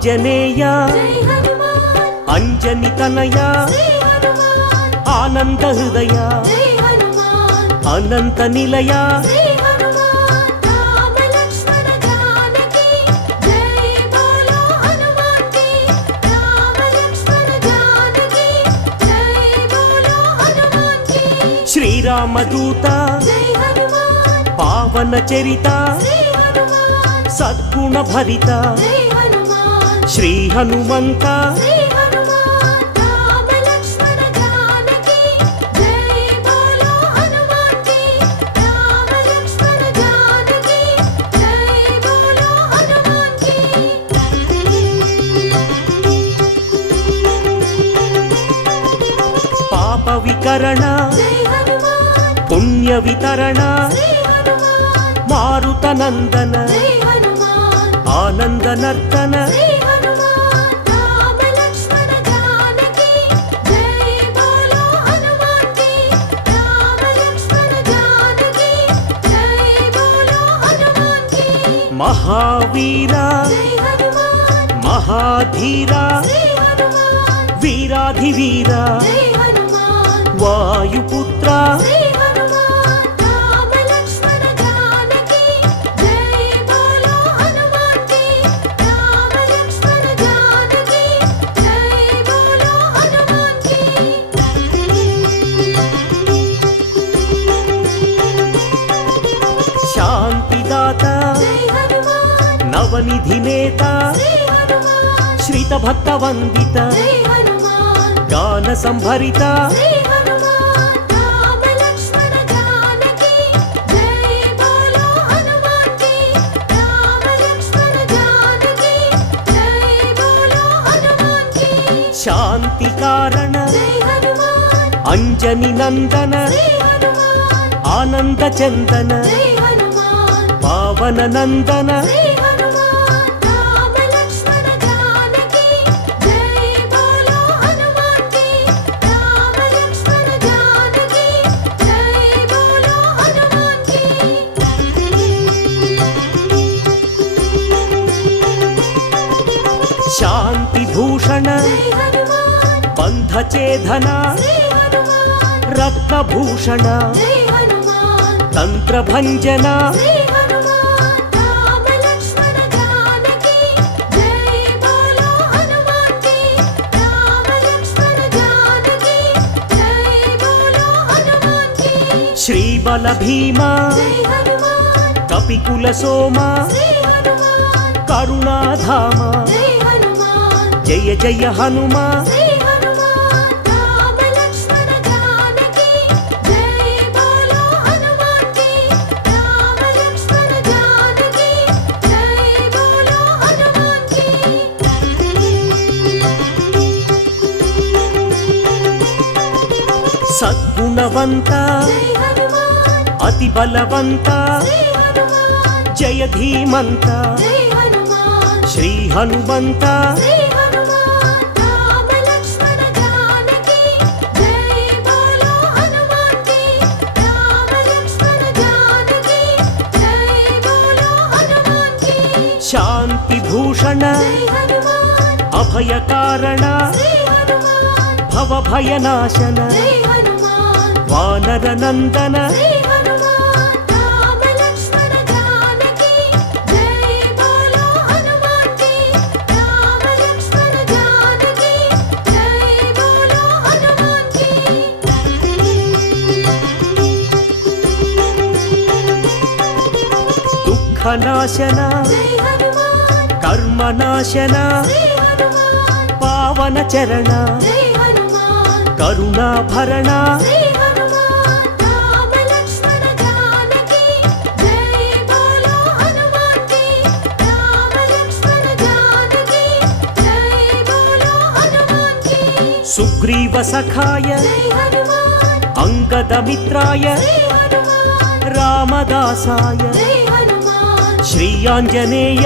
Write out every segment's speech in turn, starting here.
ఆంజనేయ అంజని తనయ ఆనంద హృదయ అనంత నిలయ శ్రీరామదూత పావన చరిత సద్గుణ భరిత శ్రీ హనుమంత పాప వికరణ పుణ్య వితరణ మారుత నందన ఆనంద నర్తన మహావీర మహాధీర వీరాధివీర వాయుపుత్ర శాంతిదాత నవనిధి నేత శ్రీత భక్త వందిత గాన సంభరిత శాంతి కారణ అంజని నందన ఆనంద చందన పావన నందన శాంతి భూషణ బంధ ఛేదన రత్నభూషణ తంత్ర భంజన శ్రీబల భీమ కపికుల సోమ కరుణాధామ జయ జయ హనుమా సద్గుణవంత అతి బలవంత జయ ధీమంత శ్రీ హనుమంత శాంతి భూషణ అభయ కారణ భవభయనాశన వానర నందన దుఃఖనాశన కర్మనాశన పావన చరణ కరుణాభరణ సుగ్రీవ సఖాయ అంగదమిత్రాయ రామదాసాయ శ్రీ ఆంజనేయ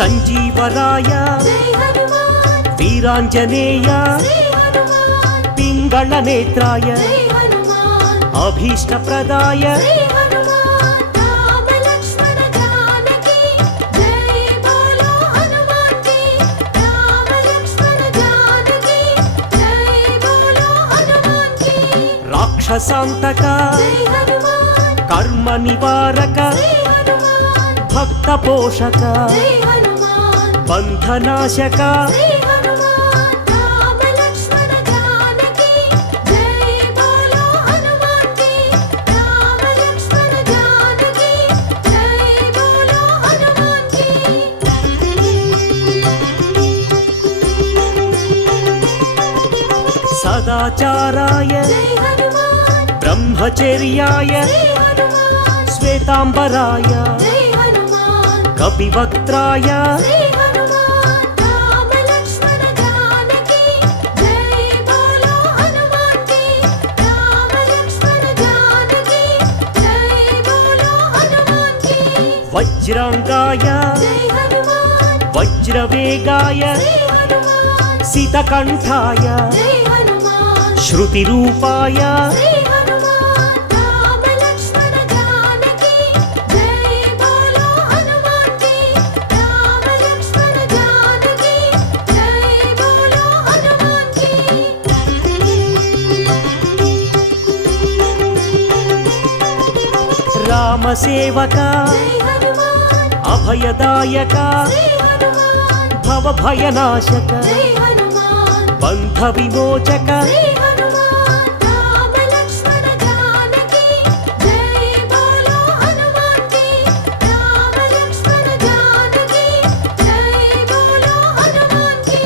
సంజీవరాయ జై హనుమాన్ వీరాంజనేయ శ్రీ హనుమాన్ పింగళ నేత్రాయ జై హనుమాన్ అభీష్టప్రదాయ శ్రీ హనుమాన్ రామ లక్ష్మణ జానకి జై బోలో హనుమాన్ కి రామ లక్ష్మణ జానకి జై బోలో హనుమాన్ కి రాక్షసాంతక జై హనుమాన్ కర్మ నివారక శ్రీ హనుమాన్ భక్త పోషక జై హనుమాన్ బంధనాశక శ్రీ హనుమాన్ రామ లక్ష్మణ జానకి జై బోలో హనుమాన్ కి రామ లక్ష్మణ జానకి జై బోలో హనుమాన్ కి సదాచారాయ జై హనుమాన్ బ్రహ్మచర్యాయ శ్రీ హనుమాన్ శ్వేతాంబరాయ జై హనుమాన్ కపివక్త్రాయ శ్రీ హనుమాన్ రామ లక్ష్మణ జానకి జై బోలో హనుమాన్ కి రామ లక్ష్మణ జానకి జై బోలో హనుమాన్ కి వజ్రాంగాయ జై హనుమాన్ వజ్రవేగాయ శ్రీ హనుమాన్ సితకంఠాయ జై హనుమాన్ శృతిరూపాయ శ్రీ హనుమాన్ రామ లక్ష్మణ జానకి జై బోలో హనుమాన్ కి రామ లక్ష్మణ జానకి జై బోలో హనుమాన్ కి రామసేవక జై హనుమాన్ అభయదాయక శ్రీ హనుమాన్ భవభయనాశక జై హనుమాన్ బంధ విమోచక శ్రీ హనుమాన్ రామ లక్ష్మణ జానకి జై బోలో హనుమాన్ కి రామ లక్ష్మణ జానకి జై బోలో హనుమాన్ కి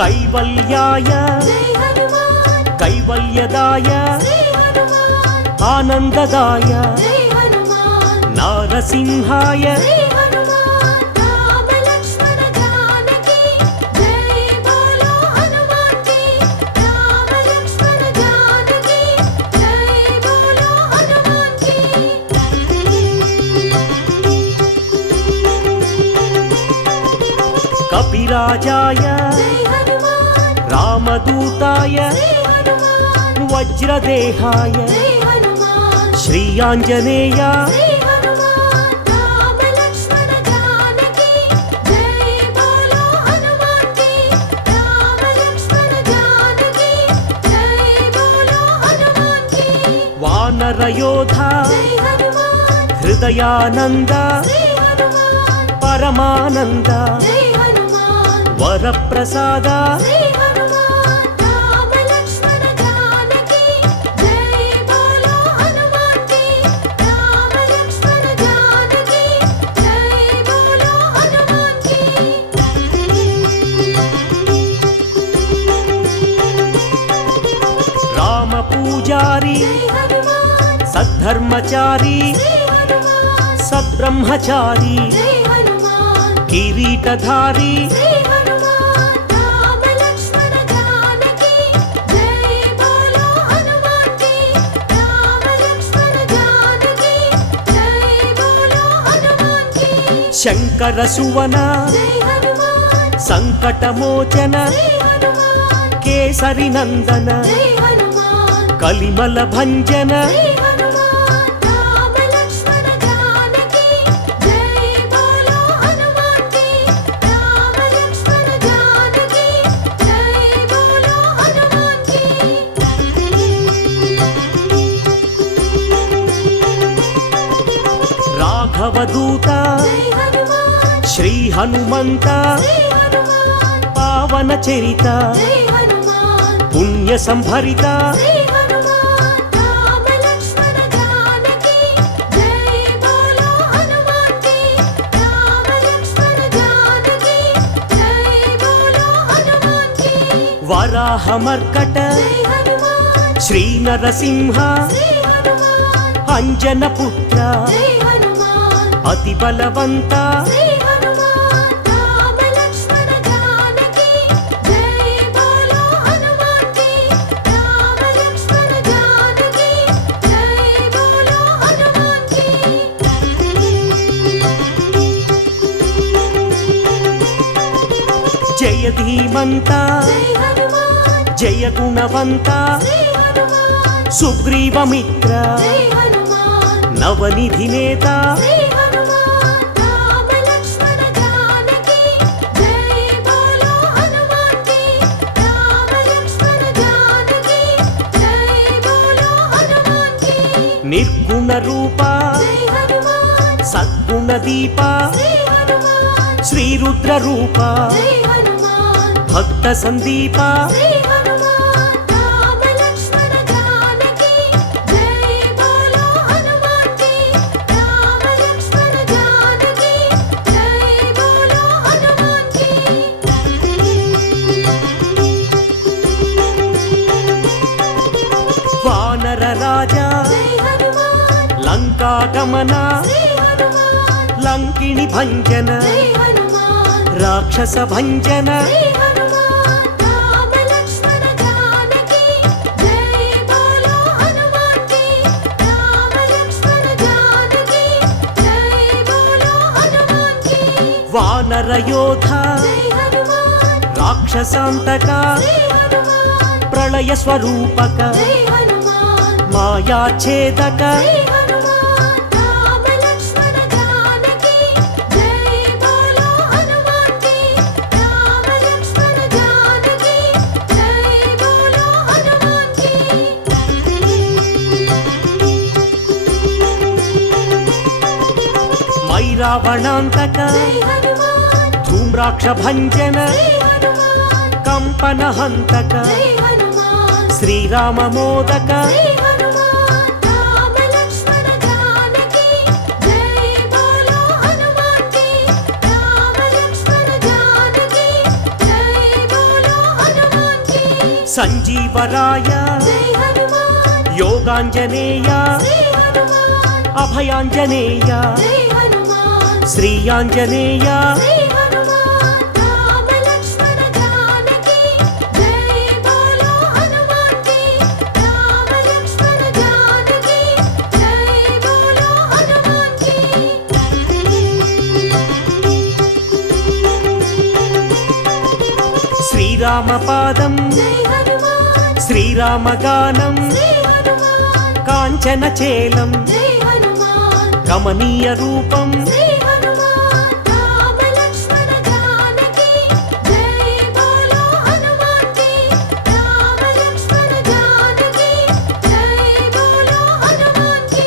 కైవల్యాయ జై హనుమాన్ కైవల్యదాయ శ్రీ హనుమాన్ ఆనందదాయ జై హనుమాన్ నారసింహాయ శ్రీ హనుమాన్ రామ లక్ష్మణ జానకి జై బోలో హనుమాన్ కి రామ లక్ష్మణ జానకి జై బోలో హనుమాన్ కి కపిరాజాయ జై హనుమాన్ రామదూతాయ శ్రీ హనుమాన్ వజ్రదేహాయ జై హనుమాన్ శ్రీయాంజనేయ శ్రీ హనుమాన్ రామ లక్ష్మణ జానకి జై బోలో హనుమాన్ కి రామ లక్ష్మణ జానకి జై బోలో హనుమాన్ కి వానరయోధ జై హనుమాన్ హృదయానంద శ్రీ హనుమాన్ పరమానంద జై హనుమాన్ వరప్రసాద శ్రీ హనుమాన్ రామ లక్ష్మణ జానకి జై బోలో హనుమాన్ కి రామ లక్ష్మణ జానకి జై బోలో హనుమాన్ కి రామ పూజారి జై హనుమాన్ సద్ధర్మచారి శ్రీ హనుమాన్ సద్బ్రహ్మచారి జై హనుమాన్ కిరీటధారి శ్రీ హనుమాన్ రామ లక్ష్మణ జానకి జై బోలో హనుమాన్ కి రామ లక్ష్మణ జానకి జై బోలో హనుమాన్ కి శంకర సువన జై హనుమాన్ సంకటమోచన శ్రీ హనుమాన్ కేసరి నందన జై హనుమాన్ కలిమల భంజన శ్రీ హనుమాన్ రామ లక్ష్మణ జానకి జై బోలో హనుమాన్ కి రామ లక్ష్మణ జానకి జై బోలో హనుమాన్ కి రాఘవదూత జై హనుమాన్ శ్రీ హనుమంత శ్రీ హనుమాన్ పావన చరిత జై హనుమాన్ పుణ్య సంభరిత శ్రీ హనుమాన్ రామ లక్ష్మణ జానకి జై బోలో హనుమాన్ కి రామ లక్ష్మణ జానకి జై బోలో హనుమాన్ కి వరాహమర్కట జై హనుమాన్ శ్రీ నరసింహ శ్రీ హనుమాన్ అంజన పుత్ర జై హనుమాన్ అతి బలవంత శ్రీ హనుమాన్ రామ లక్ష్మణ జానకి జై బోలో హనుమాన్ కి రామ లక్ష్మణ జానకి జై బోలో హనుమాన్ కి జయ ధీమంత జై హనుమాన్ జయ గుణవంత శ్రీ హనుమాన్ సుగ్రీవమిత్ర జై హనుమాన్ నవనిధి నేత శ్రీ హనుమాన్ రామ లక్ష్మణ జానకి జై బోలో హనుమాన్ కి రామ లక్ష్మణ జానకి జై బోలో హనుమాన్ కి నిర్గుణ రూప జై హనుమాన్ సద్గుణ దీప శ్రీ హనుమాన్ శ్రీ రుద్ర రూప జై హనుమాన్ భక్త సందీప శ్రీ హనుమాన్ రామ లక్ష్మణ జానకి జై బోలో హనుమాన్ కి రామ లక్ష్మణ జానకి జై బోలో హనుమాన్ కి వానర రాజా జై హనుమాన్ లంకా గమన శ్రీ హనుమాన్ లంకిణి భంజన జై హనుమాన్ రాక్షస భంజన శ్రీ హనుమాన్ రామ లక్ష్మణ జానకి జై బోలో హనుమాన్ కి రామ లక్ష్మణ జానకి జై బోలో హనుమాన్ కి వానర యోధ జై హనుమాన్ రాక్షసాంతక శ్రీ హనుమాన్ ప్రళయ స్వరూపక జై హనుమాన్ మాయాఛేదక శ్రీ హనుమాన్ రామ లక్ష్మణ జానకి జై బోలో హనుమాన్ కి రామ లక్ష్మణ జానకి జై బోలో హనుమాన్ కి మైరావణాంతక జై హనుమాన్ ధూమ్రాక్ష భంజన శ్రీ హనుమాన్ కంపన హంతక జై హనుమాన్ శ్రీరామ మోదక శ్రీ హనుమాన్ రామ లక్ష్మణ జానకి జై బోలో హనుమాన్ కి రామ లక్ష్మణ జానకి జై బోలో హనుమాన్ కి సంజీవరాయ జై హనుమాన్ యోగాంజనేయ శ్రీ హనుమాన్ అభయాంజనేయ జై హనుమాన్ శ్రీయాంజనేయ శ్రీ హనుమాన్ రామ లక్ష్మణ జానకి జై బోలో హనుమాన్ కి రామ లక్ష్మణ జానకి జై బోలో హనుమాన్ కి శ్రీరామ పాదం జై హనుమాన్ శ్రీరామగానం శ్రీ హనుమాన్ కాంచన చేలం జై హనుమాన్ కమనీయ రూపం శ్రీ హనుమాన్ రామ లక్ష్మణ జానకి జై బోలో హనుమాన్ కి రామ లక్ష్మణ జానకి జై బోలో హనుమాన్ కి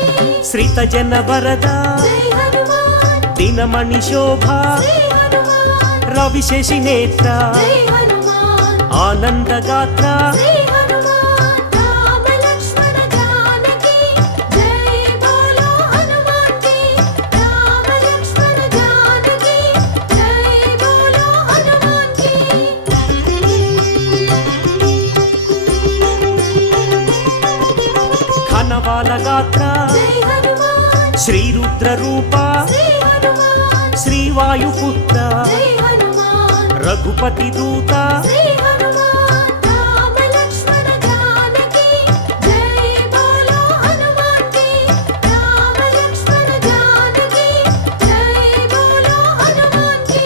శ్రిత జన వరద జై హనుమాన్ దినమణి శోభ శ్రీ హనుమాన్ రవిశేషి నేత్ర జై హనుమాన్ ఆనందగాత్ర శ్రీ హనుమాన్ రామ లక్ష్మణ జానకి జై బోలో హనుమాన్ కి రామ లక్ష్మణ జానకి జై బోలో హనుమాన్ కి ఘనవాల గాత్ర జై హనుమాన్ శ్రీరుద్ర రూప శ్రీ హనుమాన్ శ్రీవాయుపుత్ర జై హనుమాన్ రఘుపతి దూత శ్రీ హనుమాన్ రామ లక్ష్మణ జానకి జై బోలో హనుమాన్ కి రామ లక్ష్మణ జానకి జై బోలో హనుమాన్ కి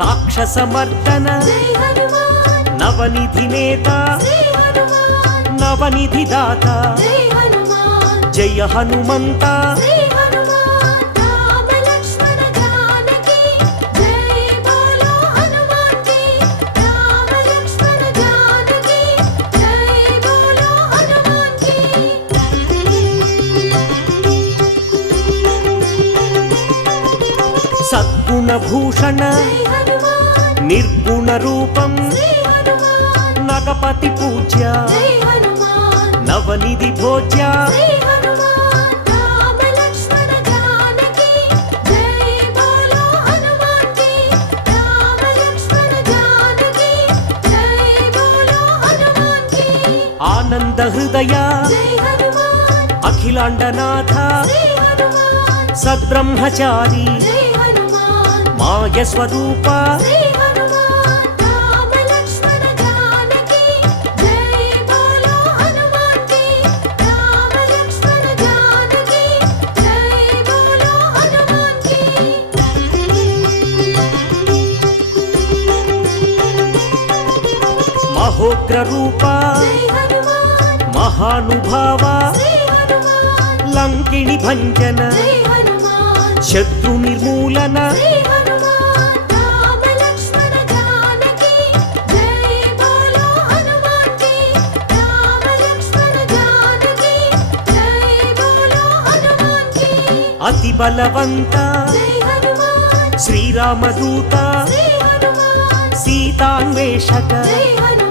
రాక్షసమర్దన జై హనుమాన్ నవనిధి నేత శ్రీ హనుమాన్ నవనిధి దాత జై హనుమాన్ జయ హనుమంత శ్రీ హనుమాన్ రామ లక్ష్మణ జానకి జై బోలో హనుమాన్ కి రామ లక్ష్మణ జానకి జై బోలో హనుమాన్ కి సద్గుణ భూషణ జై హనుమాన్ నిర్గుణ రూపం శ్రీ హనుమాన్ నగపతి పూజ్య జై హనుమాన్ నవనిధి భోజ్య శ్రీ హనుమాన్ రామ లక్ష్మణ జానకి జై బోలో హనుమాన్ కి రామ లక్ష్మణ జానకి జై బోలో హనుమాన్ కి ఆనంద హృదయ జై హనుమాన్ అఖిలాండనాథ శ్రీ హనుమాన్ సద్బ్రహ్మచారి జై హనుమాన్ మాయ స్వరూప శ్రీ హనుమాన్ రామ లక్ష్మణ జానకి జై బోలో హనుమాన్ కి రామ లక్ష్మణ జానకి జై బోలో హనుమాన్ కి మహోగ్ర రూప జై హనుమాన్ మహానుభావ శ్రీ హనుమాన్ లంకిణి భంజన జై హనుమాన్ శత్రు నిర్మూలన శ్రీ హనుమాన్ రామ లక్ష్మణ జానకి జై బోలో హనుమాన్ కి రామ లక్ష్మణ జానకి జై బోలో హనుమాన్ కి అతి బలవంత జై హనుమాన్ శ్రీరామదూత శ్రీ హనుమాన్ సీతాన్వేషక జై హనుమాన్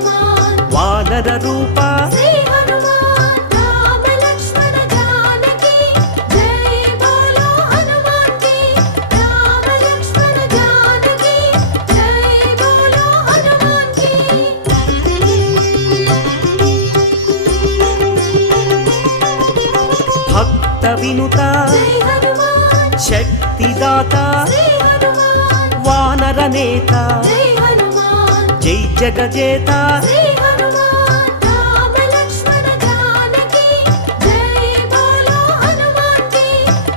వానర రూప శ్రీ హనుమాన్ రామ లక్ష్మణ జానకి జై బోలో హనుమాన్ కి రామ లక్ష్మణ జానకి జై బోలో హనుమాన్ కి భక్త వినుత జై హనుమాన్ శక్తిదాత శ్రీ హనుమాన్ వానర నేత జై హనుమాన్ జై జగజేత శ్రీ హనుమాన్ రామ లక్ష్మణ జానకి జై బోలో హనుమాన్ కి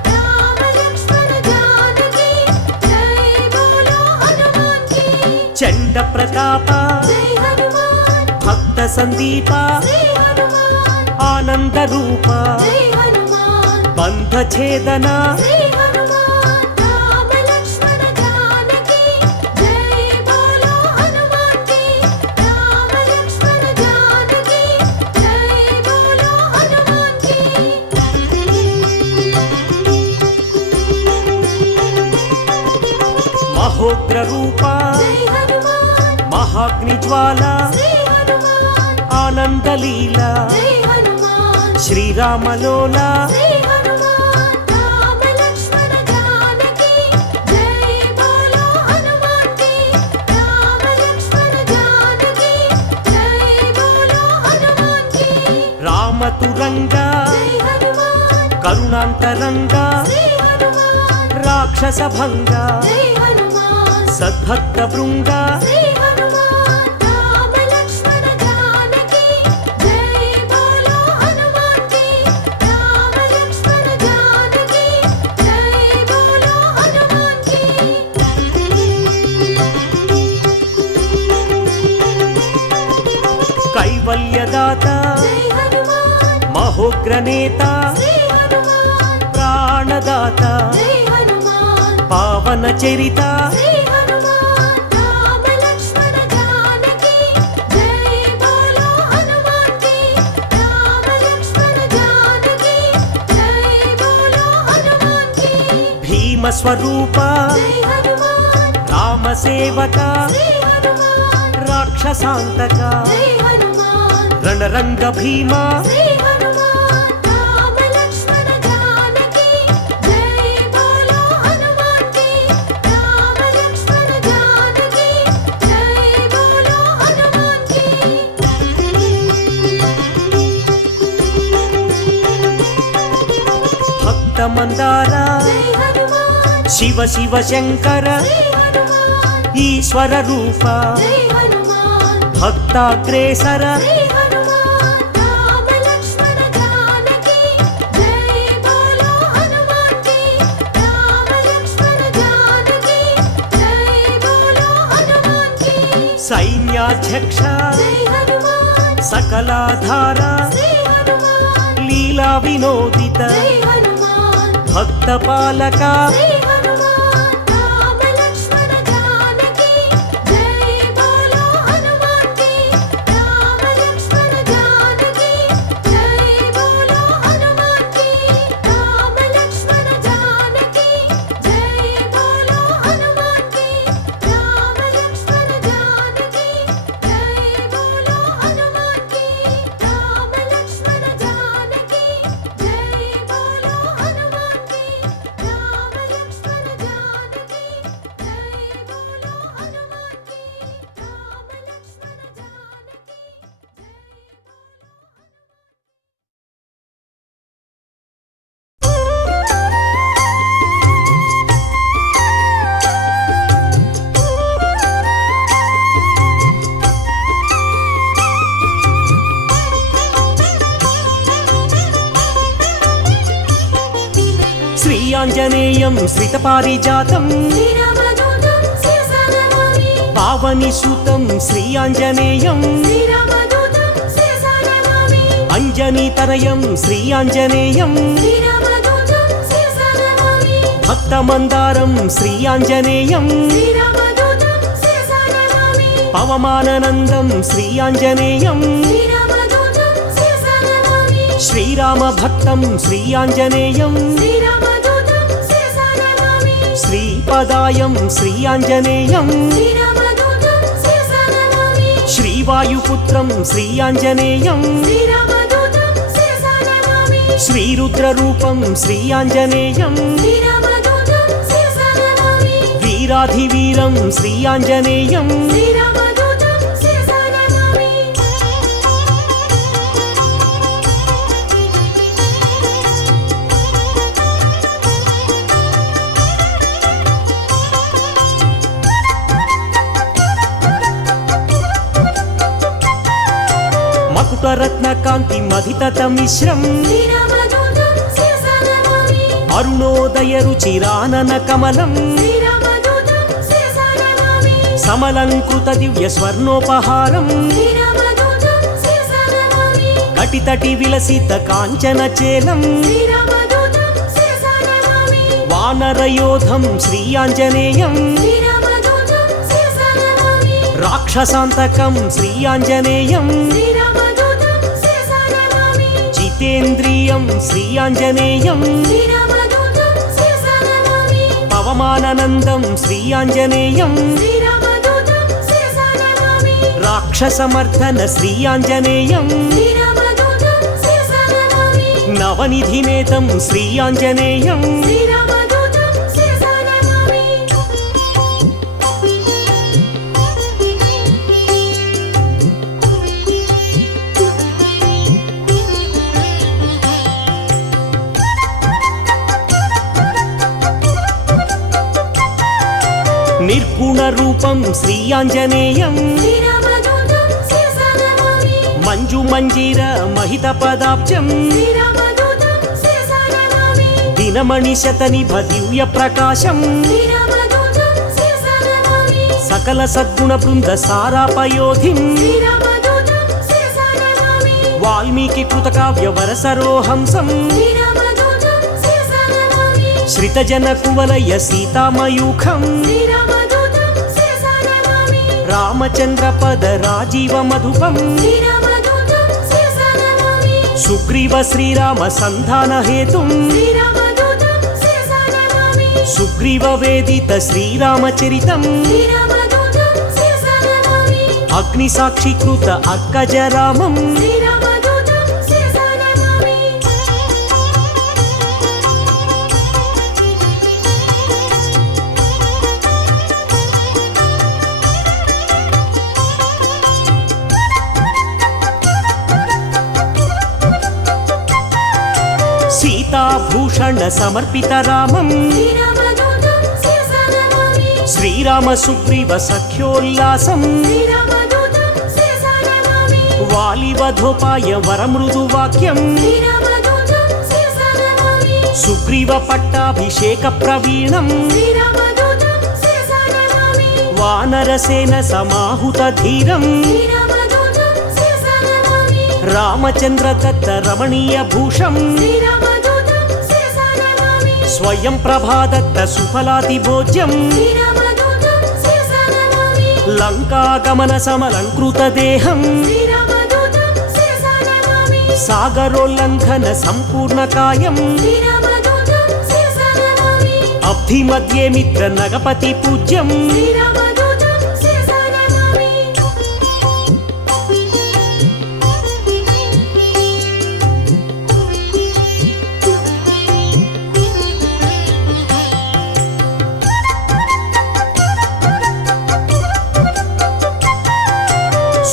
రామ లక్ష్మణ జానకి జై బోలో హనుమాన్ కి చండ ప్రతాప జై హనుమాన్ భక్త సందీప శ్రీ హనుమాన్ ఆనంద రూప జై హనుమాన్ బంధ ఛేదన శ్రీ హనుమాన్ రామ లక్ష్మణ జానకి జై బోలో హనుమాన్ కి రామ లక్ష్మణ జానకి జై బోలో హనుమాన్ కి మహోగ్ర రూప జై హనుమాన్ మహాగ్ని జ్వాల శ్రీ హనుమాన్ ఆనందలీల జై హనుమాన్ శ్రీరామలోల శ్రీ హనుమాన్ రామ లక్ష్మణ జానకి జై బోలో హనుమాన్ కి రామ లక్ష్మణ జానకి జై బోలో హనుమాన్ కి రామతురంగ జై హనుమాన్ కరుణాంతరంగ శ్రీ హనుమాన్ రాక్షస భంగ జై హనుమాన్ సద్భక్త బృంగ శ్రీ హనుమాన్ రామ లక్ష్మణ జానకి జై బోలో హనుమాన్ కి రామ లక్ష్మణ జానకి జై బోలో హనుమాన్ కి కైవల్యదాత జై హనుమాన్ మహోగ్ర నేత శ్రీ హనుమాన్ ప్రాణదాత జై హనుమాన్ పావన చరిత శ్రీ హనుమాన్ రామ లక్ష్మణ జానకి జై బోలో హనుమాన్ కి రామ లక్ష్మణ జానకి జై బోలో హనుమాన్ కి భీమ స్వరూప జై హనుమాన్ రామ సేవక శ్రీ హనుమాన్ రాక్షసాంతక జై హనుమాన్ రణరంగ భీమ శ్రీ హనుమాన్ రామ లక్ష్మణ జానకి జై బోలో హనుమాన్ కి రామ లక్ష్మణ జానకి జై బోలో హనుమాన్ కి భక్త మందార జై హనుమాన్ శివ శివ శంకర శ్రీ హనుమాన్ ఈశ్వర రూప జై హనుమాన్ భక్తాగ్రేసర శ్రీ హనుమాన్ రామ లక్ష్మణ జానకి జై బోలో హనుమాన్ కి రామ లక్ష్మణ జానకి జై బోలో హనుమాన్ కి సైన్యాధ్యక్ష జై హనుమాన్ సకలాధార శ్రీ హనుమాన్ లీలా వినోదిత జై హనుమాన్ భక్త పాలక శ్రీ హనుమాన్ రామ లక్ష్మణ జానకి జై బోలో హనుమాన్ కి రామ లక్ష్మణ జానకి జై బోలో హనుమాన్ కి రామ లక్ష్మణ జానకి జై బోలో హనుమాన్ కి రామ లక్ష్మణ జానకి జై బోలో హనుమాన్ కి రామ లక్ష్మణ జానకి జై బోలో హనుమాన్ కి రామ లక్ష్మణ జానకి జై బోలో హనుమాన్ కి రామ లక్ష్మణ శ్రీయాంజనేయం శ్రితపారిజాతం శ్రీరామదూతం శిరసానమామి ఆవని సుతం శ్రీ ఆంజనేయం శ్రీరామదూతం శిరసా నమామి అంజనీతనయం శ్రీ ఆంజనేయం శ్రీరామదూతం శిరసా నమామి భక్తమందారం శ్రీ ఆంజనేయం శ్రీరామదూతం శిరసా నమామి పవమాననందం శ్రీ ఆంజనేయం శ్రీరామదూతం శిరసా నమామి శ్రీరామ భక్తం శ్రీ ఆంజనేయం శ్రీరామదూతం శిరసా నమామి శ్రీపదాయం శ్రీ ఆంజనేయం శ్రీరామదూతం శిరసా నమామి శ్రీవాయుపుత్రం శ్రీ ఆంజనేయం శ్రీరామదూతం శిరసా నమామి శ్రీరుద్రరూపం శ్రీ ఆంజనేయం శ్రీరామదూతం శిరసా నమామి వీరాధివీరం శ్రీ ఆంజనేయం శ్రీరామదూతం శిరసా నమామి మకుటరత్నకాంతి మధితత మిశ్రం శ్రీరామదూతం శిరసా నమామి అరుణోదయ రుచిరానన కమలం శ్రీరామదూతం శిరసా నమామి సమలంకృత దివ్య స్వర్ణోపహారం శ్రీరామదూతం శిరసా నమామి కటితటి విలసిత కాంచన చేలం శ్రీరామదూతం శిరసా నమామి వానరయోధం శ్రీ ఆంజనేయం శ్రీరామదూతం శిరసా నమామి రాక్షసాంతకం శ్రీ ఆంజనేయం శ్రీరామదూతం శిరసా నమామి జితేంద్రియం శ్రీ ఆంజనేయం శ్రీరామదూతం శిరసా నమామి పవమాననందం శ్రీ ఆంజనేయం శ్రీరామదూతం శిరసా నమామి రాక్షసమర్దన శ్రీ ఆంజనేయం శ్రీరామదూతం శిరసా నమామి నవనిధినేతం శ్రీ ఆంజనేయం శ్రీరామదూతం శిరసా నమామి నిర్గుణ రూపం శ్రీ ఆంజనేయం శ్రీరామదూతం శిరసా నమామి మంజు మంజీర మహిత పదాబ్జం శ్రీరామదూతం శిరసా నమామి దినమణి శతనిభ దివ్య ప్రకాశం శ్రీరామదూతం శిరసా నమామి సకల సద్గుణ బృంద సారాపయోధిం శ్రీరామదూతం శిరసా నమామి వాల్మీకి కృతకావ్య వరసరోహంసం శ్రీరామదూతం శిరసా నమామి శ్రితజన కువలయ సీతామయూఖం శ్రీరామదూతం శిరసా నమామి రామచంద్ర పద రాజీవ మధుపం శ్రీరామదూతం శిరసా నమామి సుగ్రీవ శ్రీరామ సంధాన హేతుం శ్రీరామదూతం శిరసా నమామి సుగ్రీవ వేదిత శ్రీరామచరితం శ్రీరామదూతం శిరసా నమామి అగ్ని సాక్షికృత అక్కజరామం శ్రీరామదూతం శిరసా నమామి సీతాభూషణ సమర్పిత రామం శ్రీరామదూతం శిరసా నమామి శ్రీరామ సుగ్రీవ సఖ్యోల్లాసం శ్రీరామదూతం శిరసా నమామి వాలివధోపాయ వరమృదు వాక్యం శ్రీరామదూతం శిరసా నమామి సుగ్రీవ పట్టాభిషేక ప్రవీణం శ్రీరామదూతం శిరసా నమామి వానరసేన సమాహుత ధీరం శ్రీరామదూతం శిరసా నమామి రామచంద్ర దత్త రమణీయ భూషం శ్రీరామదూతం శిరసా నమామి స్వయం ప్రభాదత్త సుఫలాతి భోజ్యం శ్రీరామదూతం శిరసా నమామి లంకాగమన సమలంకృత దేహం శ్రీరామదూతం శిరసా నమామి సాగరోల్లంఘన సంపూర్ణ కాయం శ్రీరామదూతం శిరసా నమామి అబ్ధి మధ్యే మిత్ర నగపతి పూజ్యం శ్రీరామదూతం శిరసా నమామి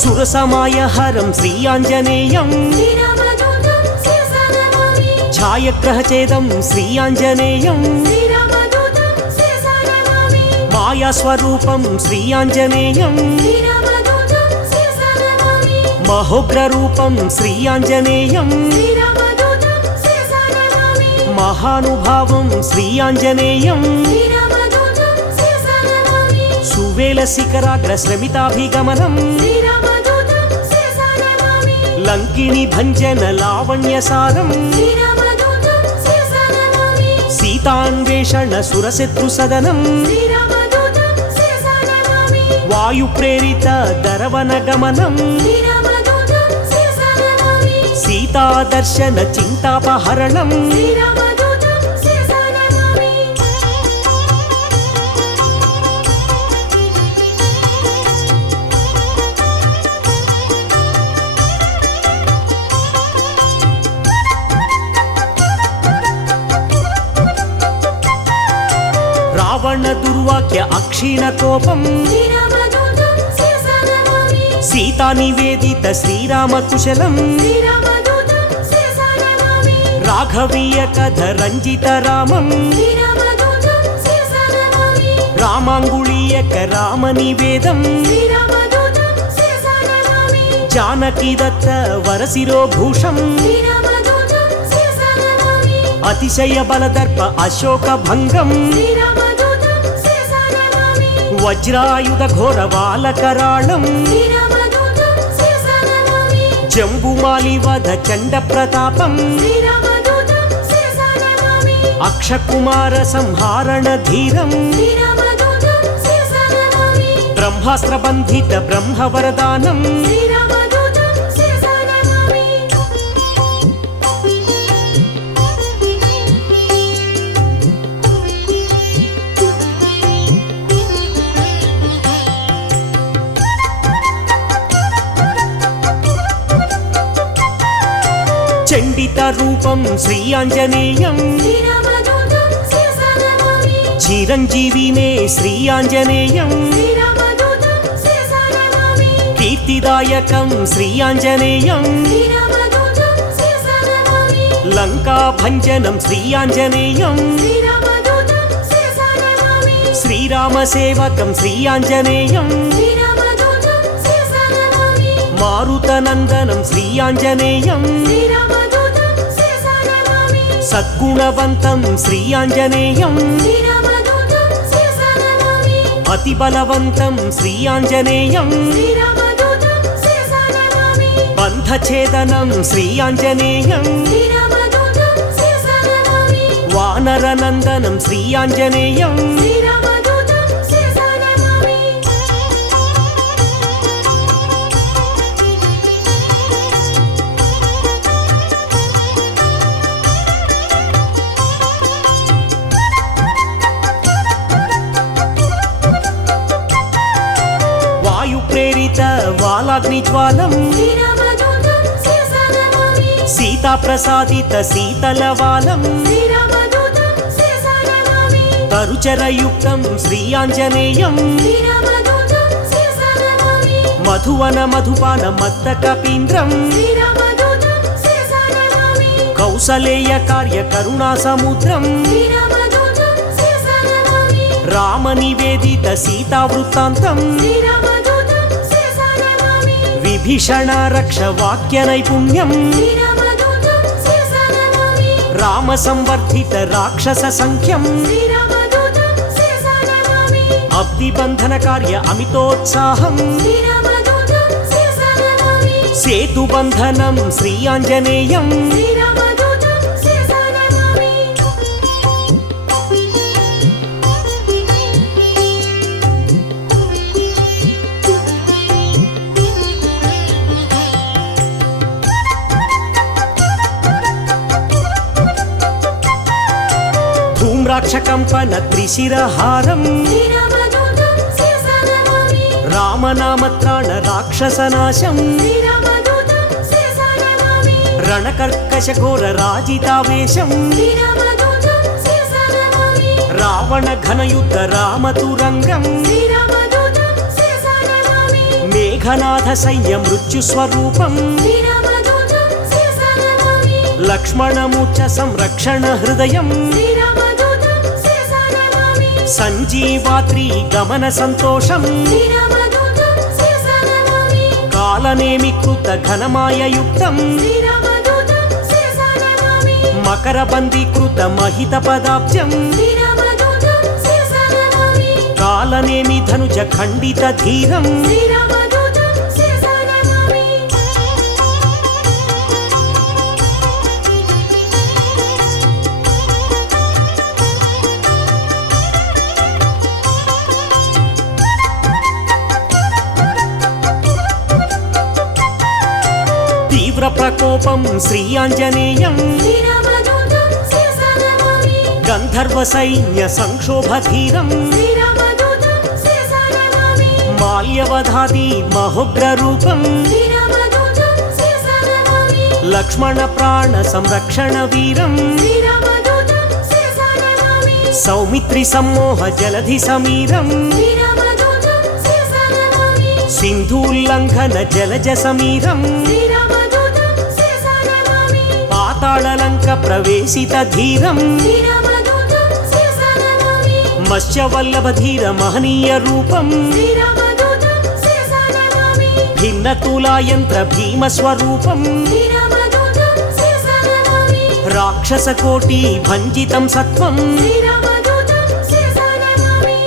సురసమాయ హరం శ్రీ ఆంజనేయం శ్రీరామదూతం శిరసా నమామి ఛాయగ్రహచేదం శ్రీ ఆంజనేయం శ్రీరామదూతం శిరసా నమామి మాయాస్వరూపం శ్రీ ఆంజనేయం శ్రీరామదూతం శిరసా నమామి మహోగ్రరూపం శ్రీ ఆంజనేయం శ్రీరామదూతం శిరసా నమామి మహానుభావం శ్రీ ఆంజనేయం శ్రీరామదూతం శిరసా నమామి సువేల శిఖరాగ్ర శ్రమితాభిగమనం శ్రీరామదూతం శిరసా నమామి లంకిని భంజన లావణ్యసారం శ్రీరామదూతం శిరసా నమామి సీతాన్వేషణ సురశత్రు సదనం శ్రీరామదూతం శిరసా నమామి వాయు ప్రేరిత దరవన గమనం శ్రీరామదూతం శిరసా నమామి సీతాదర్శన చింతాపహరణం శ్రీరామదూతం శిరసా నమామి రావణ దుర్వాక్య అక్షీణ కోపం శ్రీరామదూతం శిరసా నమామి సీతా నివేదిత శ్రీరామ కుశలం శ్రీరామదూతం శిరసా నమామి రాఘవీయ కథ రంజిత రామం శ్రీరామదూతం శిరసా నమామి రామాంగుళీయక రామ నివేదం శ్రీరామదూతం శిరసా నమామి జానకి దత్త వరశిరోభూషం శ్రీరామదూతం శిరసా నమామి అతిశయ బలదర్ప అశోక భంగం శ్రీరామదూతం శిరసా నమామి వజ్రాయుధ ఘోర బాలకరాళం శ్రీరామదూతం శిరసా నమామి జంబుమాలి వధ చండ ప్రతాపం శ్రీరామదూతం శిరసా నమామి అక్షకుమార సంహారణ ధీరం శ్రీరామదూతం శిరసా నమామి బ్రహ్మాస్త్ర బంధిత బ్రహ్మవరదానం శ్రీరామదూతం శిరసా నమామి చండిత రూపం శ్రీ ఆంజనేయం శ్రీరామదూతం శిరసా నమామి చిరంజీవినే శ్రీ ఆంజనేయం శ్రీరామదూతం శిరసా నమామి కీర్తిదాయకం శ్రీ ఆంజనేయం శ్రీరామదూతం శిరసా నమామి లంకా భంజనం శ్రీ ఆంజనేయం శ్రీరామదూతం శిరసా నమామి శ్రీరామ సేవకం శ్రీ ఆంజనేయం శ్రీరామదూతం శిరసా నమామి మారుతనందనం శ్రీ ఆంజనేయం శ్రీరామదూతం శిరసా నమామి సద్గుణవంతం శ్రీ ఆంజనేయం శ్రీరామదూతం శిరసా నమామి అతి బలవంతం శ్రీ ఆంజనేయం శ్రీరామదూతం శిరసా నమామి బంధఛేదనం శ్రీ ఆంజనేయం శ్రీరామదూతం శిరసా నమామి వానరనందనం శ్రీ ఆంజనేయం శ్రీరామదూతం శిరసా నమామి వాయు ప్రేరిత వాలాగ్నిజ్వాలం శ్రీరామదూతం శిరసా నమామి సీతా ప్రసాదిత శీతలవాలం శ్రీరామదూతం శిరసా నమామి తరుచరయుక్తం శ్రీ ఆంజనేయం శ్రీరామదూతం శిరసా నమామి మధువన మధుపాన మత్త కపీంద్రం శ్రీరామదూతం శిరసా నమామి కౌసలేయ కార్య కరుణా సముద్రం శ్రీరామదూతం శిరసా నమామి రామ నివేదిత సీతా వృత్తాంతం శ్రీరామదూతం శిరసా నమామి విభీషణ రక్ష వాక్య నైపుణ్యం శ్రీరామదూతం శిరసా నమామి రామ సంవర్ధిత రాక్షస సంఖ్యం శ్రీరామదూతం శిరసా నమామి అబ్ది బంధన కార్య అమితోత్సాహం శ్రీరామదూతం శిరసా నమామి సేతు బంధనం శ్రీ ఆంజనేయం శ్రీరామదూతం శిరసా నమామి ధూమ్రాక్షకంపన త్రిశిరహారం శ్రీరామదూతం శిరసా నమామి రామనామత్రాణ రాక్షసనాశం శ్రీరామదూతం శిరసా నమామి రణకర్కశ ఘోర రాజితావేశం శ్రీరామదూతం శిరసా నమామి రావణ ఘనయుద్ధ రామతురంగం శ్రీరామదూతం శిరసా నమామి మేఘనాథ సైన్య మృత్యు స్వరూపం శ్రీరామదూతం శిరసా నమామి లక్ష్మణమూర్ఛ సంరక్షణ హృదయం శ్రీరామదూతం శిరసా నమామి సంజీవాద్రి గమన సంతోషం శ్రీరామదూతం శిరసా నమామి కాలనేమి కృత ఘనమాయయుక్తం శ్రీరామదూతం శిరసా నమామి మకరబందీకృత మహిత పదాబ్జం శ్రీరామదూతం శిరసా నమామి బాలనేమి ధనుజ ఖండిత ధీరం శ్రీరామదూతం శిరసా నమామి తీవ్ర ప్రకోపం శ్రీ ఆంజనేయం శ్రీరామదూతం శిరసా నమామి గంధర్వ సైన్య సంక్షోభ ధీరం శ్రీరామదూతం శిరసా నమామి మాల్యవధాది మహోగ్ర రూపం శ్రీరామదూతం శిరసా నమామి లక్ష్మణ ప్రాణ సంరక్షణ వీరం శ్రీరామదూతం శిరసా నమామి సౌమిత్రి సమ్మోహ జలధి సమీరం శ్రీరామదూతం శిరసా నమామి సింధూల్లంఘన జలజ సమీరం శ్రీరామదూతం శిరసా నమామి పాతాళలంక ప్రవేశిత ధీరం శ్రీరామదూతం శిరసా నమామి మత్స్యవల్లభ ధీర మహనీయ రూపం శ్రీరామదూతం శిరసా నమామి భిన్న తులాయంత్ర భీమ స్వరూపం శ్రీరామదూతం శిరసా నమామి రాక్షస కోటి భంజితం సత్వం శ్రీరామదూతం శిరసా నమామి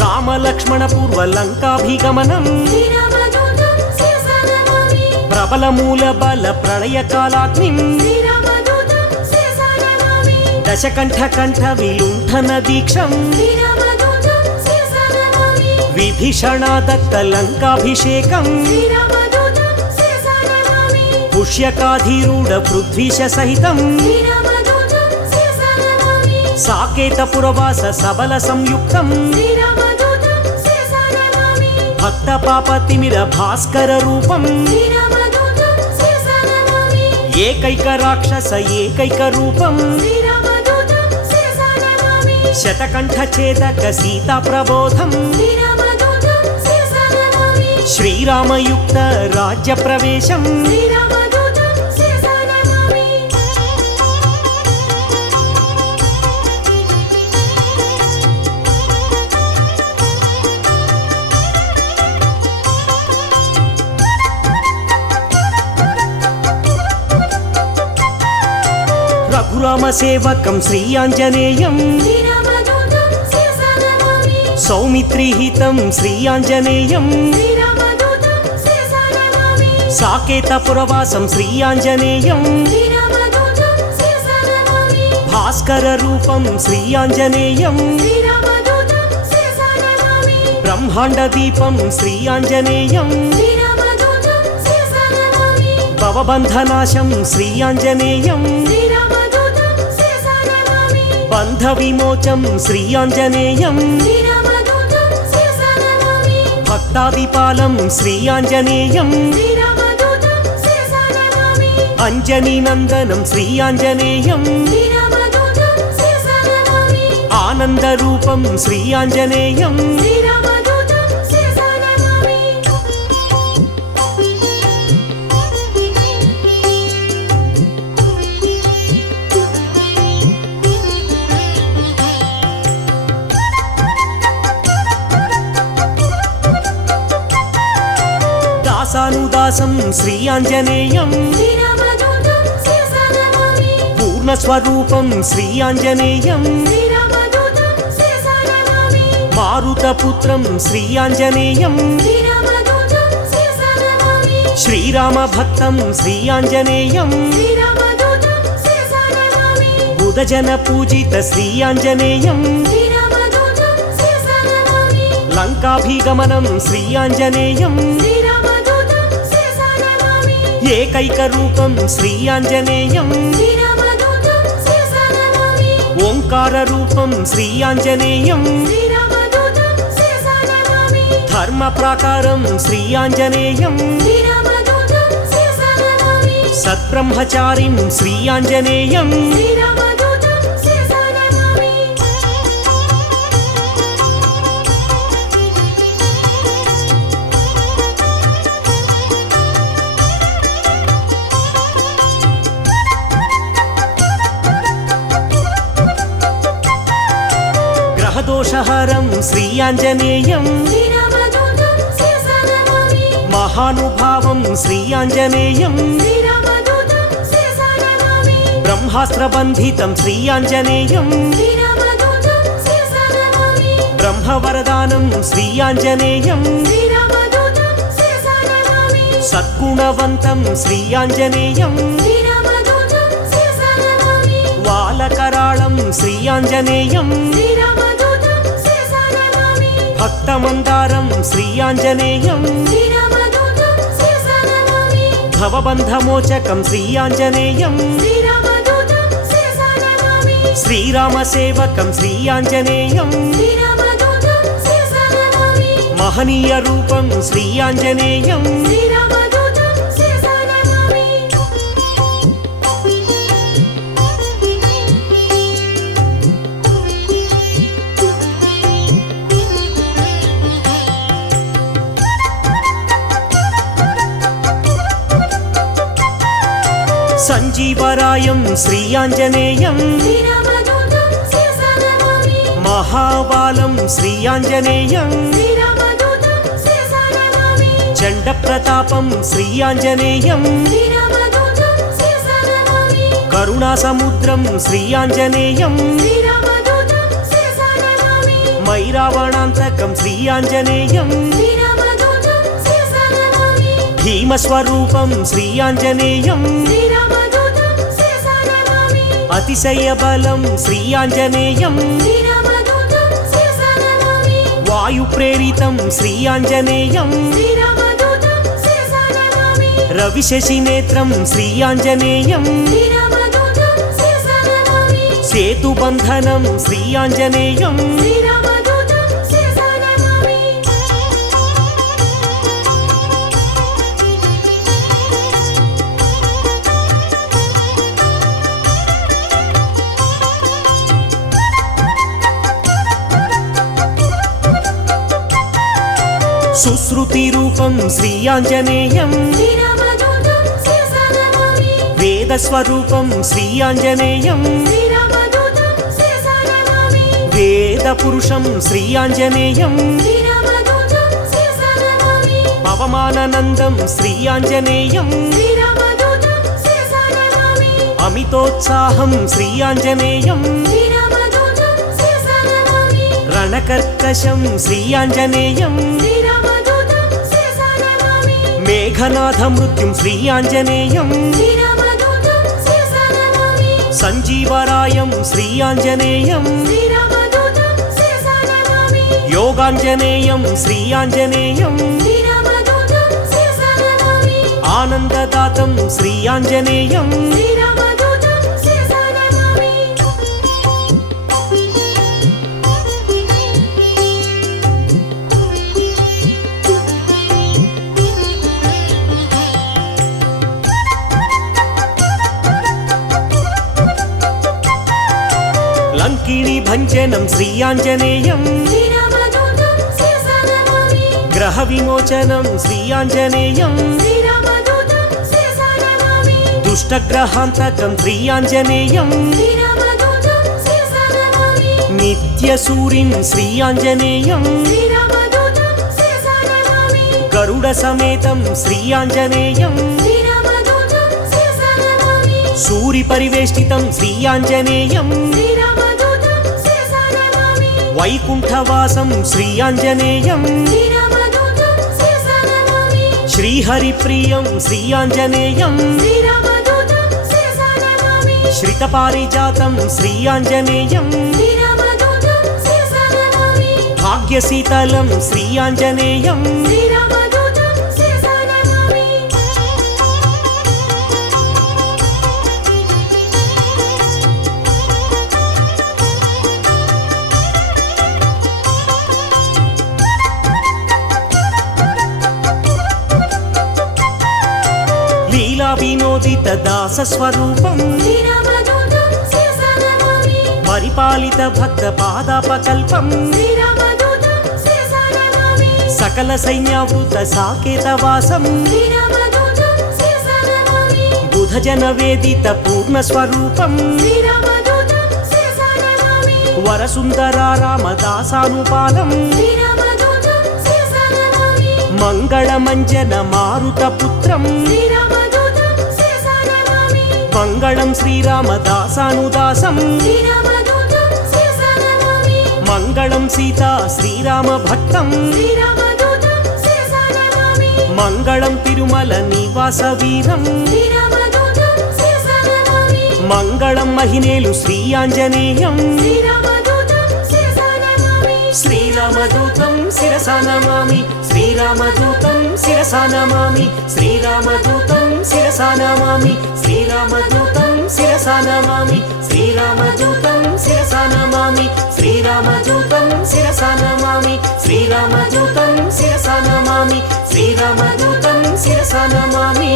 రామలక్ష్మణ పూర్వ లంకాభిగమనం శ్రీరామదూతం శిరసా నమామి ప్రబల మూల బల ప్రళయ కాలాగ్నిం శ్రీరామదూతం శిరసా నమామి దశకంఠ కంఠ విలుంఠన దీక్షం శ్రీరామదూతం శిరసా నమామి విభీషణ దత్త లంకాభిషేకం శ్రీరామదూతం శిరసా నమామి పుష్యకాధీరూఢ పృథ్వీశ సహితం శ్రీరామదూతం శిరసా నమామి సాకేత పురవాస సబల సంయుక్తం శ్రీరామదూతం శిరసా నమామి భక్త పాపతిమిర భాస్కర రూపం శ్రీరామదూతం శిరసా నమామి ఏకైక రాక్షస ఏకైక రూపం శ్రీరామదూతం శిరసా నమామి శతకంఠ ఛేదక సీతా ప్రబోధం శ్రీరామదూతం శిరసా నమామి శ్రీరామయుక్త రాజ్య ప్రవేశం శ్రీరామదూతం శిరసా నమామి రఘురామ సేవకం శ్రీ ఆంజనేయం శ్రీరామదూతం శిరసా నమామి సౌమిత్రిహితం శ్రీ ఆంజనేయం శ్రీరామదూతం శిరసా నమామి సాకేత పురవాసం శ్రీ ఆంజనేయం శ్రీరామదూతం శిరసా నమామి భాస్కర రూపం శ్రీ ఆంజనేయం శ్రీరామదూతం శిరసా నమామి బ్రహ్మాండ దీపం శ్రీ ఆంజనేయం శ్రీరామదూతం శిరసా నమామి భవబంధనాశం శ్రీ ఆంజనేయం శ్రీరామదూతం శిరసా నమామి బంధ విమోచం శ్రీ ఆంజనేయం శ్రీరామదూతం శిరసా నమామి భక్తాదిపాలం శ్రీ ఆంజనేయం శ్రీరామదూతం శిరసా నమామి అంజనీ నందనం శ్రీ ఆంజనేయం శ్రీరామదూతం శిరసా నమామి ఆనంద రూపం శ్రీ ఆంజనేయం శ్రీరామదూతం శిరసా నమామి దాసానుదాసం శ్రీ ఆంజనేయం శ్రీరామదూతం శిరసా నమామి పూర్ణస్వరూపం శ్రీ ఆంజనేయం శ్రీరామదూతం శిరసా నమామి మారుతపుత్రం శ్రీ ఆంజనేయం శ్రీరామదూతం శిరసా నమామి శ్రీరామ భక్తం శ్రీ ఆంజనేయం శ్రీరామదూతం శిరసా నమామి బుధజన పూజిత శ్రీ ఆంజనేయం శ్రీరామదూతం శిరసా నమామి లంకాభిగమనం శ్రీ ఆంజనేయం శ్రీరామదూతం శిరసా నమామి ఏకైక రూపం శ్రీ ఆంజనేయం శ్రీరామదూతం శిరసా నమామి ఓంకార రూపం శ్రీ ఆంజనేయం శ్రీరామదూతం శిరసా నమామి ధర్మ ప్రాకారం శ్రీ ఆంజనేయం శ్రీరామదూతం శిరసా నమామి సత్బ్రహ్మచారిం శ్రీ ఆంజనేయం శ్రీరామదూతం శిరసా నమామి గ్రహదోష దశావతారం శ్రీ ఆంజనేయం శ్రీరామదూతం శిరసా నమామి మహానుభావం శ్రీ ఆంజనేయం శ్రీరామదూతం శిరసా నమామి బ్రహ్మాస్త్రబంధితం శ్రీ ఆంజనేయం శ్రీరామదూతం శిరసా నమామి బ్రహ్మవరదానం శ్రీ ఆంజనేయం శ్రీరామదూతం శిరసా నమామి సద్గుణవంతం శ్రీ ఆంజనేయం శ్రీరామదూతం శిరసా నమామి వాలకరాళం శ్రీ ఆంజనేయం శ్రీరామదూతం శిరసా నమామి భక్తమందారం శ్రీ ఆంజనేయం శ్రీరామదూతం శిరసా నమామి భవబంధమోచకం శ్రీ ఆంజనేయం శ్రీరామదూతం శిరసా నమామి శ్రీరామసేవకం శ్రీ ఆంజనేయం శ్రీరామదూతం శిరసా నమామి మహనీయ రూపం శ్రీ ఆంజనేయం శ్రీరామదూతం శిరసా నమామి సంజీవరాయం శ్రీ ఆంజనేయం శ్రీరామదూతం శిరసా నమామి మహాబాలం శ్రీ ఆంజనేయం శ్రీరామదూతం శిరసా నమామి చండ ప్రతాపం శ్రీ ఆంజనేయం శ్రీరామదూతం శిరసా నమామి కరుణా సముద్రం శ్రీ ఆంజనేయం శ్రీరామదూతం శిరసా నమామి మైరావణాంతకం శ్రీ ఆంజనేయం శ్రీరామదూతం శిరసా నమామి భీమస్వరూపం శ్రీ ఆంజనేయం శ్రీరామదూతం శిరసా నమామి అతిశయ బలం శ్రీ ఆంజనేయం శ్రీరామదూతం శిరసా నమామి వాయు ప్రేరితం శ్రీ ఆంజనేయం శ్రీరామదూతం శిరసా నమామి రవిశశి నేత్రం శ్రీ ఆంజనేయం శ్రీరామదూతం శిరసా నమామి సేతుబంధనం శ్రీ ఆంజనేయం శ్రీరామదూతం శిరసా నమామి సుశ్రుతి రూపం శ్రీ ఆంజనేయం శ్రీరామదూతం శిరసా నమామి వేదస్వరూపం శ్రీ ఆంజనేయం శ్రీరామదూతం శిరసా నమామి వేద పురుషం శ్రీ ఆంజనేయం శ్రీరామదూతం శిరసా నమామి పవమానందం శ్రీ ఆంజనేయం శ్రీరామదూతం శిరసా నమామి అమితోత్సాహం శ్రీ ఆంజనేయం శ్రీరామదూతం శిరసా నమామి రణకర్కశం శ్రీ ఆంజనేయం శ్రీరామదూతం శిరసా నమామి మేఘనాథ మృత్యుం శ్రీ ఆంజనేయం శ్రీరామదూతం శిరసా నమామి సంజీవరాయం శ్రీ ఆంజనేయం శ్రీరామదూతం శిరసా నమామి యోగాంజనేయం శ్రీ ఆంజనేయం శ్రీరామదూతం శిరసా నమామి ఆనందదాతం శ్రీ ఆంజనేయం శ్రీరామదూతం శిరసా నమామి లంకిణి భంజనం శ్రీ ఆంజనేయం శ్రీరామదూతం శిరసా నమామి గ్రహ విమోచనం శ్రీ ఆంజనేయం శ్రీరామదూతం శిరసా నమామి దుష్టగ్రహాంతకం శ్రీ ఆంజనేయం శ్రీరామదూతం శిరసా నమామి నిత్య సూరిం శ్రీ ఆంజనేయం శ్రీరామదూతం శిరసా నమామి గరుడ సమేతం శ్రీ ఆంజనేయం శ్రీరామదూతం శిరసా నమామి సూరి పరివేష్టితం శ్రీ ఆంజనేయం శ్రీరామదూతం శిరసా నమామి వైకుంఠవాసం శ్రీ ఆంజనేయం శ్రీరామదూతం శిరసా నమామి శ్రీహరిప్రియం శ్రీ ఆంజనేయం శ్రీరామదూతం శిరసా నమామి శ్రితపారిజాతం శ్రీ ఆంజనేయం శ్రీరామదూతం శిరసా నమామి భాగ్యశీతలం శ్రీ ఆంజనేయం శ్రీరామదూతం శిరసా నమామి లీలా వినోదిత దాస స్వరూపం శ్రీరామదూతం శిరసా నమామి పరిపాలిత భక్త పాదాపకల్పం శ్రీరామదూతం శిరసా నమామి సకల సైన్యావృత సాకేతవాసం శ్రీరామదూతం శిరసా నమామి బుధ జన వేదిత పూర్ణ స్వరూపం శ్రీరామదూతం శిరసా నమామి వరసుందరా రామదాసానుపాలం శ్రీరామదూతం శిరసా నమామి మంగళమంజన మారుతపుత్రం శ్రీరామదూతం శిరసా నమామి మంగళం శ్రీరామదాసానుదాసం శ్రీరామదూతం శిరసా నమామి మంగళం సీతా శ్రీరామభక్తం శ్రీరామదూతం శిరసా నమామి మంగళం తిరుమల నివాస వీరం శ్రీరామదూతం శిరసా నమామి మంగళం మహినేలు శ్రీ ఆంజనేయం శ్రీరామదూతం శిరసా నమామి శ్రీరామదూతం శిరసా నమామి శ్రీరామదూతం శిరసా నమామి శ్రీరామదూతం శిరసా నమామి శ్రీరామదూతం శిరసా నమామి శ్రీరామదూతం శిరసా నమామి శ్రీరామదూతం శిరసా నమామి శ్రీరామదూతం శిరసా నమామి శ్రీరామదూతం శిరసా నమామి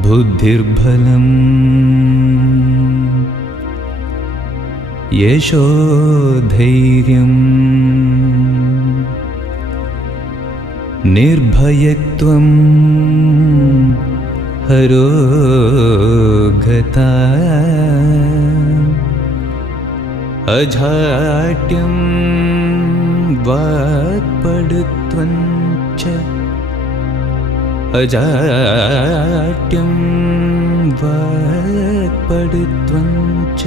बुद्धिर्बलं यशोधैर्यं निर्भयत्वं हरोगता अजाड्यं वाक्पटुत्वं च अजाड्यं वाक्पटुत्वं च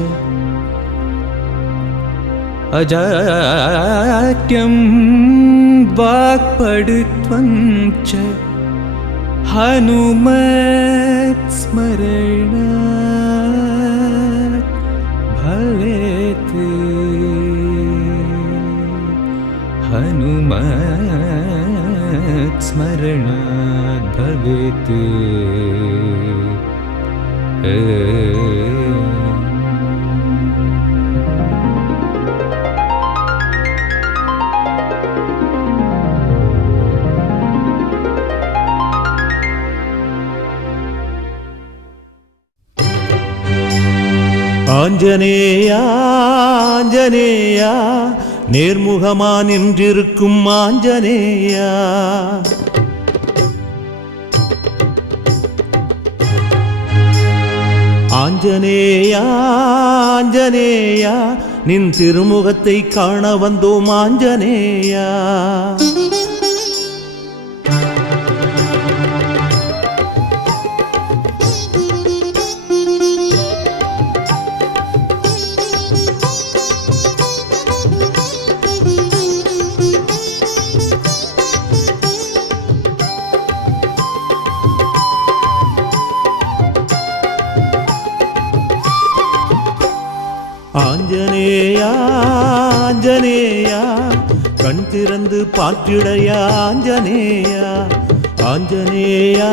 अजाड्यं वाक्पटुत्वं च हनुमत्स्मरणात् भवेत् हनुमत्स्मरणात् भवेत् ஆஞ்சநேயா ஆஞ்சநேயா நேர்முகமா நின்றிருக்கும் ஆஞ்சநேயா ஆஞ்சநேயா ஆஞ்சநேயா நின் திருமுகத்தை காண வந்தோம் ஆஞ்சநேயா ஆஞ்சநேயா ஆஞ்சநேயா கண் திறந்து பார்த்திடையா ஆஞ்சநேயா ஆஞ்சநேயா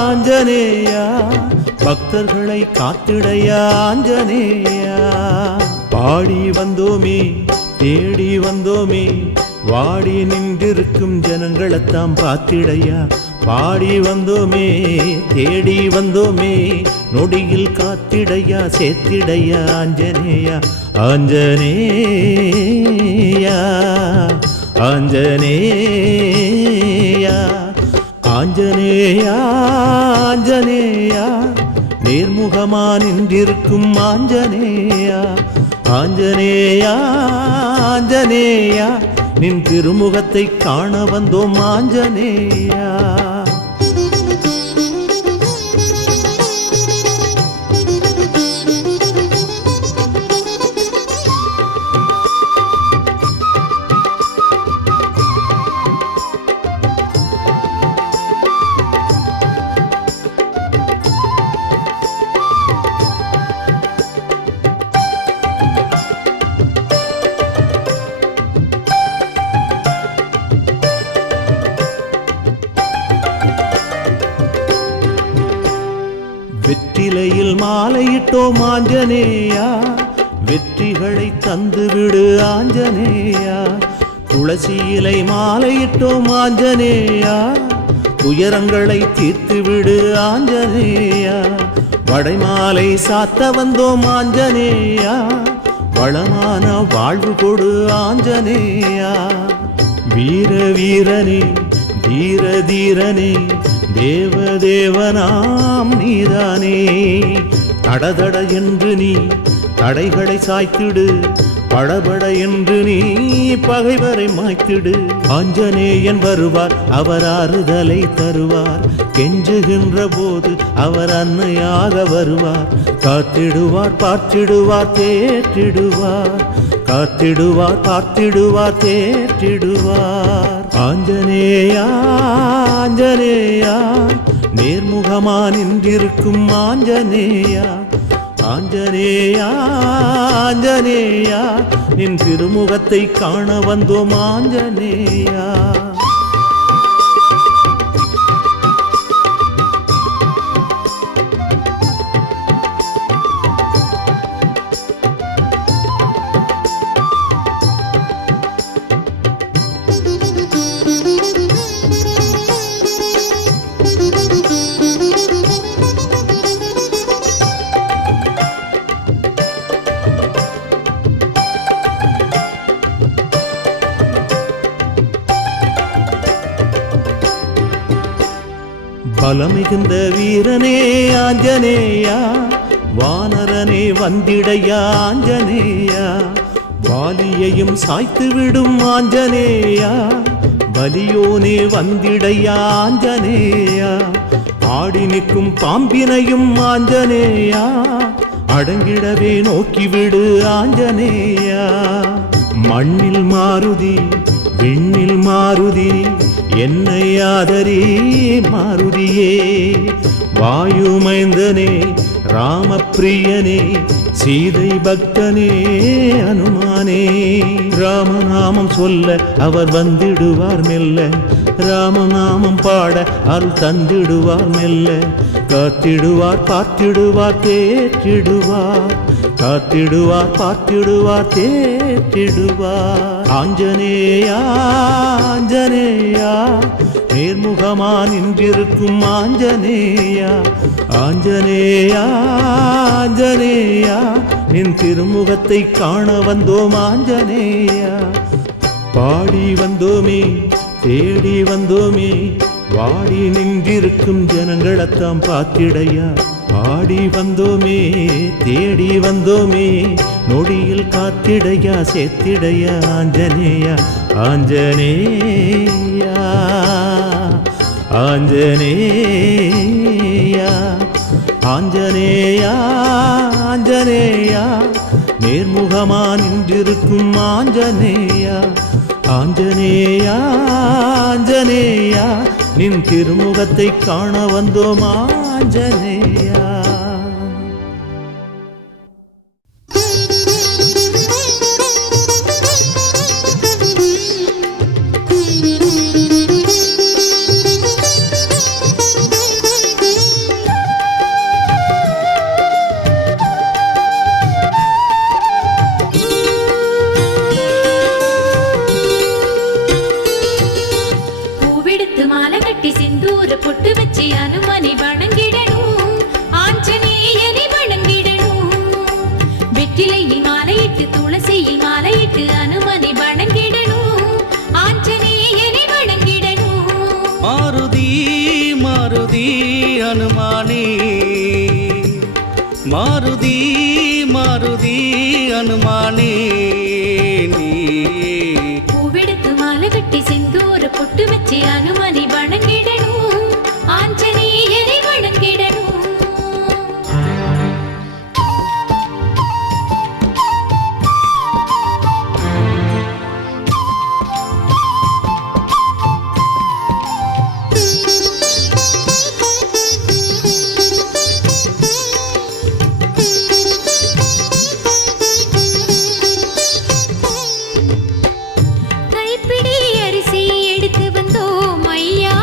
ஆஞ்சநேயா பக்தர்களை காத்திடையா ஆஞ்சநேயா பாடி வந்தோமே தேடி வந்தோமே வாடி நின்றிருக்கும் ஜனங்களைத்தாம் பார்த்திடையா பாடி வந்தோமே தேடி வந்தோமே நொடியில் காத்திடையா சேர்த்திடையா ஆஞ்சநேயா ஆஞ்சநேயா ஆஞ்சநேயா ஆஞ்சநேயா ஆஞ்சநேயா நேர்முகமா நின்றிருக்கும் ஆஞ்சநேயா ஆஞ்சநேயா ஆஞ்சநேயா நின் திருமுகத்தை காண வந்தோம் ஆஞ்சநேயா வெற்றிலையில் மாலையிட்டோம் ஆஞ்சநேயா வெற்றிகளை தந்துவிடு ஆஞ்சநேயா துளசி இலை மாலையிட்டோம் ஆஞ்சநேயா துயரங்களை தீர்த்துவிடு ஆஞ்சநேயா வடைமாலை சாத்த வந்தோம் ஆஞ்சநேயா வளமான வாழ்வு கொடு ஆஞ்சநேயா. வீர வீரனே தீர தீரனே தேவதேவனாம் நீதானே. தடதட என்று நீ தடைகளை சாய்த்திடு, படபட என்று நீ பகைவரை மாய்த்திடு. ஆஞ்சநேயன் வருவார், அவர் ஆறுதலை தருவார். கெஞ்சுகின்ற போது அவர் அன்னையாக வருவார். காத்திடுவார் பார்த்திடுவார் தேற்றிடுவார். காத்திடுவார் பார்த்திடுவார் தேற்றிடுவார். ஆஞ்சநேயா ஆஞ்சநேயா நேர்முகமா நின்றிருக்கும் ஆஞ்சநேயா. ஆஞ்சநேயா ஆஞ்சநேயா நின் திருமுகத்தை காண வந்தோம் ஆஞ்சநேயா. பலமிகுந்த வீரனே ஆஞ்சநேயா, வானரனே வந்திடையா ஆஞ்சநேயா. வாலியையும் சாய்த்து விடும் ஆஞ்சநேயா, பலியோனே வந்திடையா ஆஞ்சநேயா. ஆடி நிற்கும் பாம்பினையும் ஆஞ்சநேயா, அடங்கிடவே நோக்கிவிடு ஆஞ்சநேயா. மண்ணில் மாருதி விண்ணில் மாருதி என்னை ஆதரி மாருதியே. வாயுமைந்தனே ராமப்பிரியனே சீதை பக்தனே அனுமானே. ராமநாமம் சொல்ல அவர் வந்திடுவார் மெல்ல, ராமநாமம் பாட அருள் தந்திடுவார் மெல்ல. காத்திடுவார் பார்த்திடுவார் தேற்றிடுவார். காத்திடுவார் பார்த்திடுவார் தேற்றிடுவார். ஆஞ்சநேயா ஆஞ்சநேயா நேர்முகமா நின்றிருக்கும் ஆஞ்சநேயா. ஆஞ்சநேயா ஆஞ்சநேயா நின் திருமுகத்தை காண வந்தோம் ஆஞ்சநேயா. பாடி வந்தோமே தேடி வந்தோமே, வாடி நின்றிருக்கும் ஜனங்களத்தாம் பார்த்திடையா. பாடி வந்தோமே தேடி வந்தோமே, நொடியில் காத்திடையா சேர்த்திடையா ஆஞ்சநேயா. ஆஞ்சநேயா ஆஞ்சநேயா ஆஞ்சநேயா ஆஞ்சநேயா நேர்முகமா நின்றிருக்கும் ஆஞ்சநேயா. ஆஞ்சநேயா ஆஞ்சநேயா நின் திருமுகத்தை காண வந்தோம் ஆஞ்சநேயா. அனுமானே மாருதி மாருதி அனுமானே. நீ பூவெடுத்து மாலை கட்டி செந்தூர பொட்டு வச்சு அனுமனை வணங்கிடணும். ஆஞ்சநேயரை வணங்கிடணும். கைப்பிடி அரிசி எடுத்து வந்தோம் ஐயா.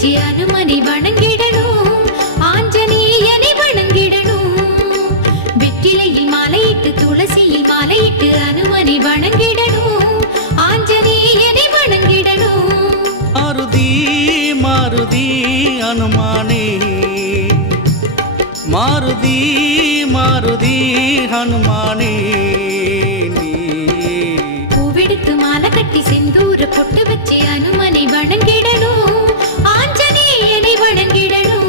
வச்சு அனுமனை வணங்கிடணும் ஆஞ்சநேயனை வணங்கிடணும் வெற்றிலையில் மாலையிட்டு துளசியில் மாலையிட்டு அனுமனை வணங்கிடணும் ஆஞ்சநேயனை வணங்கிடணும் மாருதி மாருதி அனுமானே மாருதி மாருதி ஹனுமானே பூவெடுத்து மாலை கட்டி செந்தூர பொட்டு வச்சு அனுமனை வணங்கிடணும் ஆஞ்சநேயனை வணங்கிடணும்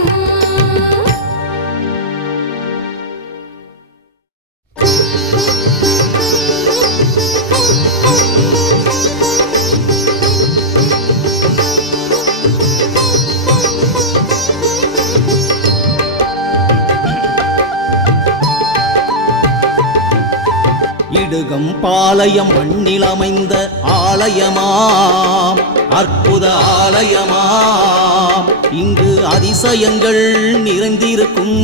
இடுகம் பாளையம் மண்ணில் அமைந்த ஆலயமாம் அற்புத ஆலயமாம் இங்கு அதிசயங்கள் நிறைந்திருக்கும்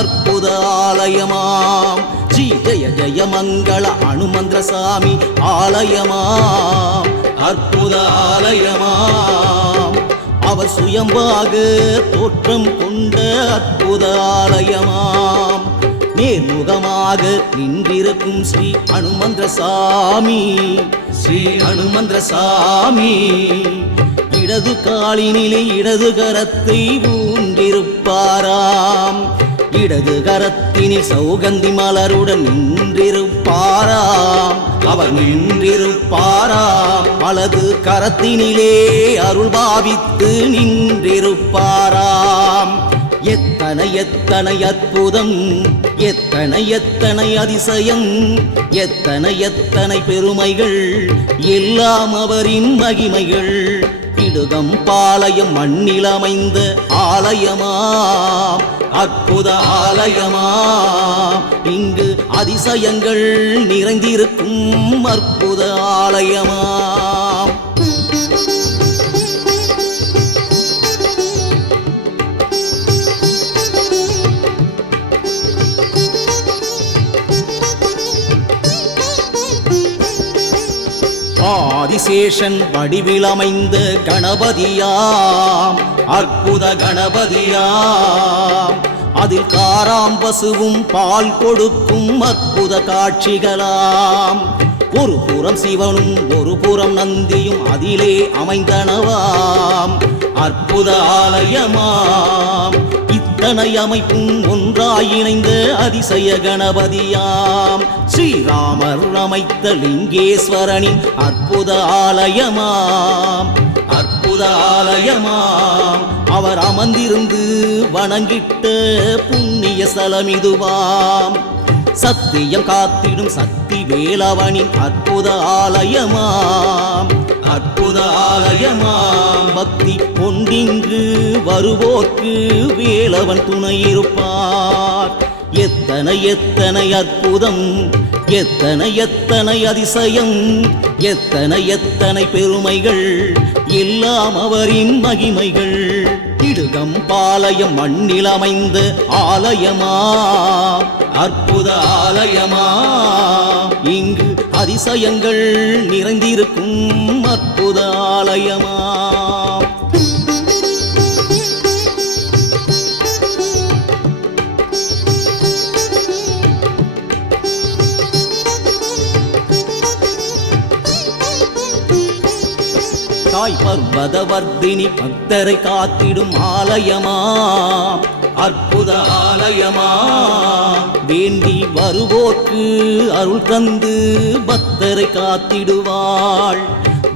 அற்புத ஆலயமாம் ஸ்ரீ ஜெய ஜெய மங்கள அனுமந்திர சாமி ஆலயமாம் அற்புத ஆலயமாம் அவர் சுயம்பாக தோற்றம் கொண்ட அற்புத ஆலயமாம் நேர்முகமாக நின்றிருக்கும் ஸ்ரீ அனுமந்திர சாமி ஸ்ரீ அனுமந்திர சாமி இடது காலினிலே இடது கரத்தை ஊன்றிருப்பாராம் இடது கரத்தினில் சௌகந்தி மலருடன் நின்றிருப்பாராம் அவர் நின்றிருப்பாராம் வலது கரத்தினிலே அருள் பாவித்து நின்றிருப்பாராம் எத்தனை எத்தனை அற்புதம் எத்தனை எத்தனை அதிசயம் எத்தனை எத்தனை பெருமைகள் எல்லாம் அவரின் மகிமைகள் இடுகம் பாளையம் மண்ணில் அமைந்த ஆலயமாம் அற்புத ஆலயமாம் இங்கு அதிசயங்கள் நிறைந்திருக்கும் அற்புத ஆலயமாம் ஆதிசேஷன் வடிவில் அமைந்த கணபதியாம் அற்புத கணபதியாம் அதில் காராம்பசுவும் பால் கொடுக்கும் அற்புத காட்சிகளாம் ஒரு புறம் சிவனும் ஒரு புறம் நந்தியும் அதிலே அமைந்தனவாம் அற்புத ஆலயமாம் இத்தனை அமைப்பும் ஒன்றாய் இணைந்த அதிசய கணபதியாம் ஸ்ரீராமர் அமைத்த லிங்கேஸ்வரனின் அற்புத ஆலயமாம் அற்புத ஆலயமாம் அவர் அமர்ந்திருந்து வணங்கிட்ட புண்ணிய ஸ்தலம் இதுவாம் சத்தியம் காத்திடும் சக்தி வேலவனின் அற்புத ஆலயமாம் அற்புத ஆலயமாம் பக்தி கொண்டிங்கு வருவோர்க்கு வேலவன் துணையிருப்பார் எத்தனை எத்தனை அற்புதம் எத்தனை எத்தனை அதிசயம் எத்தனை எத்தனை பெருமைகள் எல்லாம் அவரின் மகிமைகள் இடுகம் பாளையம் மண்ணில் அமைந்த ஆலயமா அற்புத ஆலயமா இங்கு அதிசயங்கள் நிறைந்திருக்கும் அற்புத ஆலயமா தாய் பர்வதவர்தினி பக்தரை காத்திடும் ஆலயமா அற்புத ஆலயமா வேண்டி வருவோர்க்கு அருள் தந்து பக்தரை காத்திடுவாள்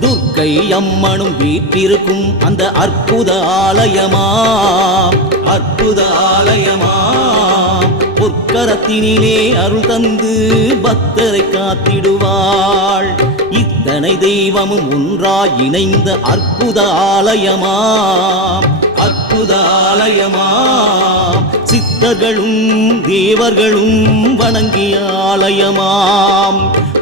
துர்க்கை அம்மனும் வீற்றிருக்கும் அந்த அற்புத ஆலயமா அற்புத ஆலயமா பொற்கரத்தினிலே அருள் தந்து பக்தரை காத்திடுவாள் இத்தனை தெய்வமும் ஒன்றாய் இணைந்த அற்புத ஆலயமாம் அற்புத ஆலயமாம் சித்தர்களும் தேவர்களும் வணங்கிய ஆலயமாம்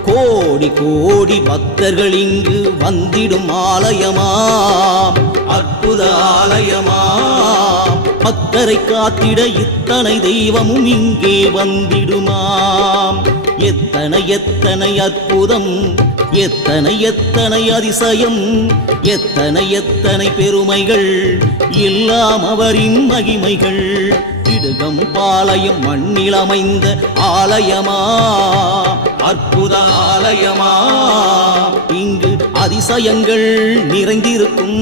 கோடி கோடி பக்தர்கள் இங்கு வந்திடும் ஆலயமாம் அற்புத ஆலயமாம் பக்தரை காத்திட இத்தனை தெய்வமும் இங்கே வந்திடுமாம் எத்தனை எத்தனை அற்புதம் எத்தனை எத்தனை அதிசயம் எத்தனை எத்தனை பெருமைகள் எல்லாம் அவரின் மகிமைகள். இடுகம் பாளையம் மண்ணில் அமைந்த ஆலயமா, அற்புத ஆலயமா, இங்கு அதிசயங்கள் நிறைந்திருக்கும்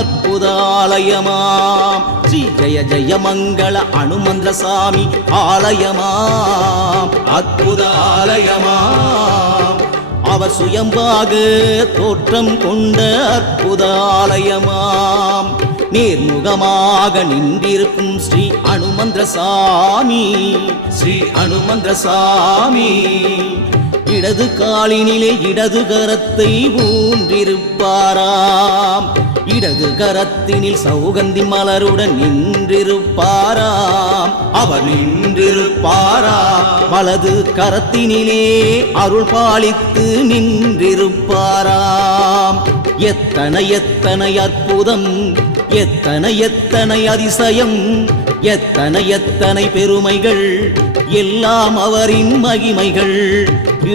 அற்புத ஆலயமா. ஸ்ரீ ஜெய ஜெய மங்கள அனுமந்திர சாமி ஆலயமா, அற்புத ஆலயமா. அவர் சுயம்பாக தோற்றம் கொண்ட அற்புத ஆலயமாம். நேர்முகமாக நின்றிருக்கும் ஸ்ரீ அனுமந்திர சாமி, ஸ்ரீ அனுமந்திர சாமி. இடது காலினிலே இடது கரத்தை ஊன்றிருப்பாராம், இடது கரத்தினில் சௌகந்தி மலருடன் நின்றிருப்பாராம், அவர் நின்றிருப்பாராம். வலது கரத்தினிலே அருள் பாலித்து நின்றிருப்பாராம். எத்தனை எத்தனை அற்புதம், எத்தனை எத்தனை அதிசயம், எத்தனை எத்தனை பெருமைகள் எல்லாம் அவரின் மகிமைகள்.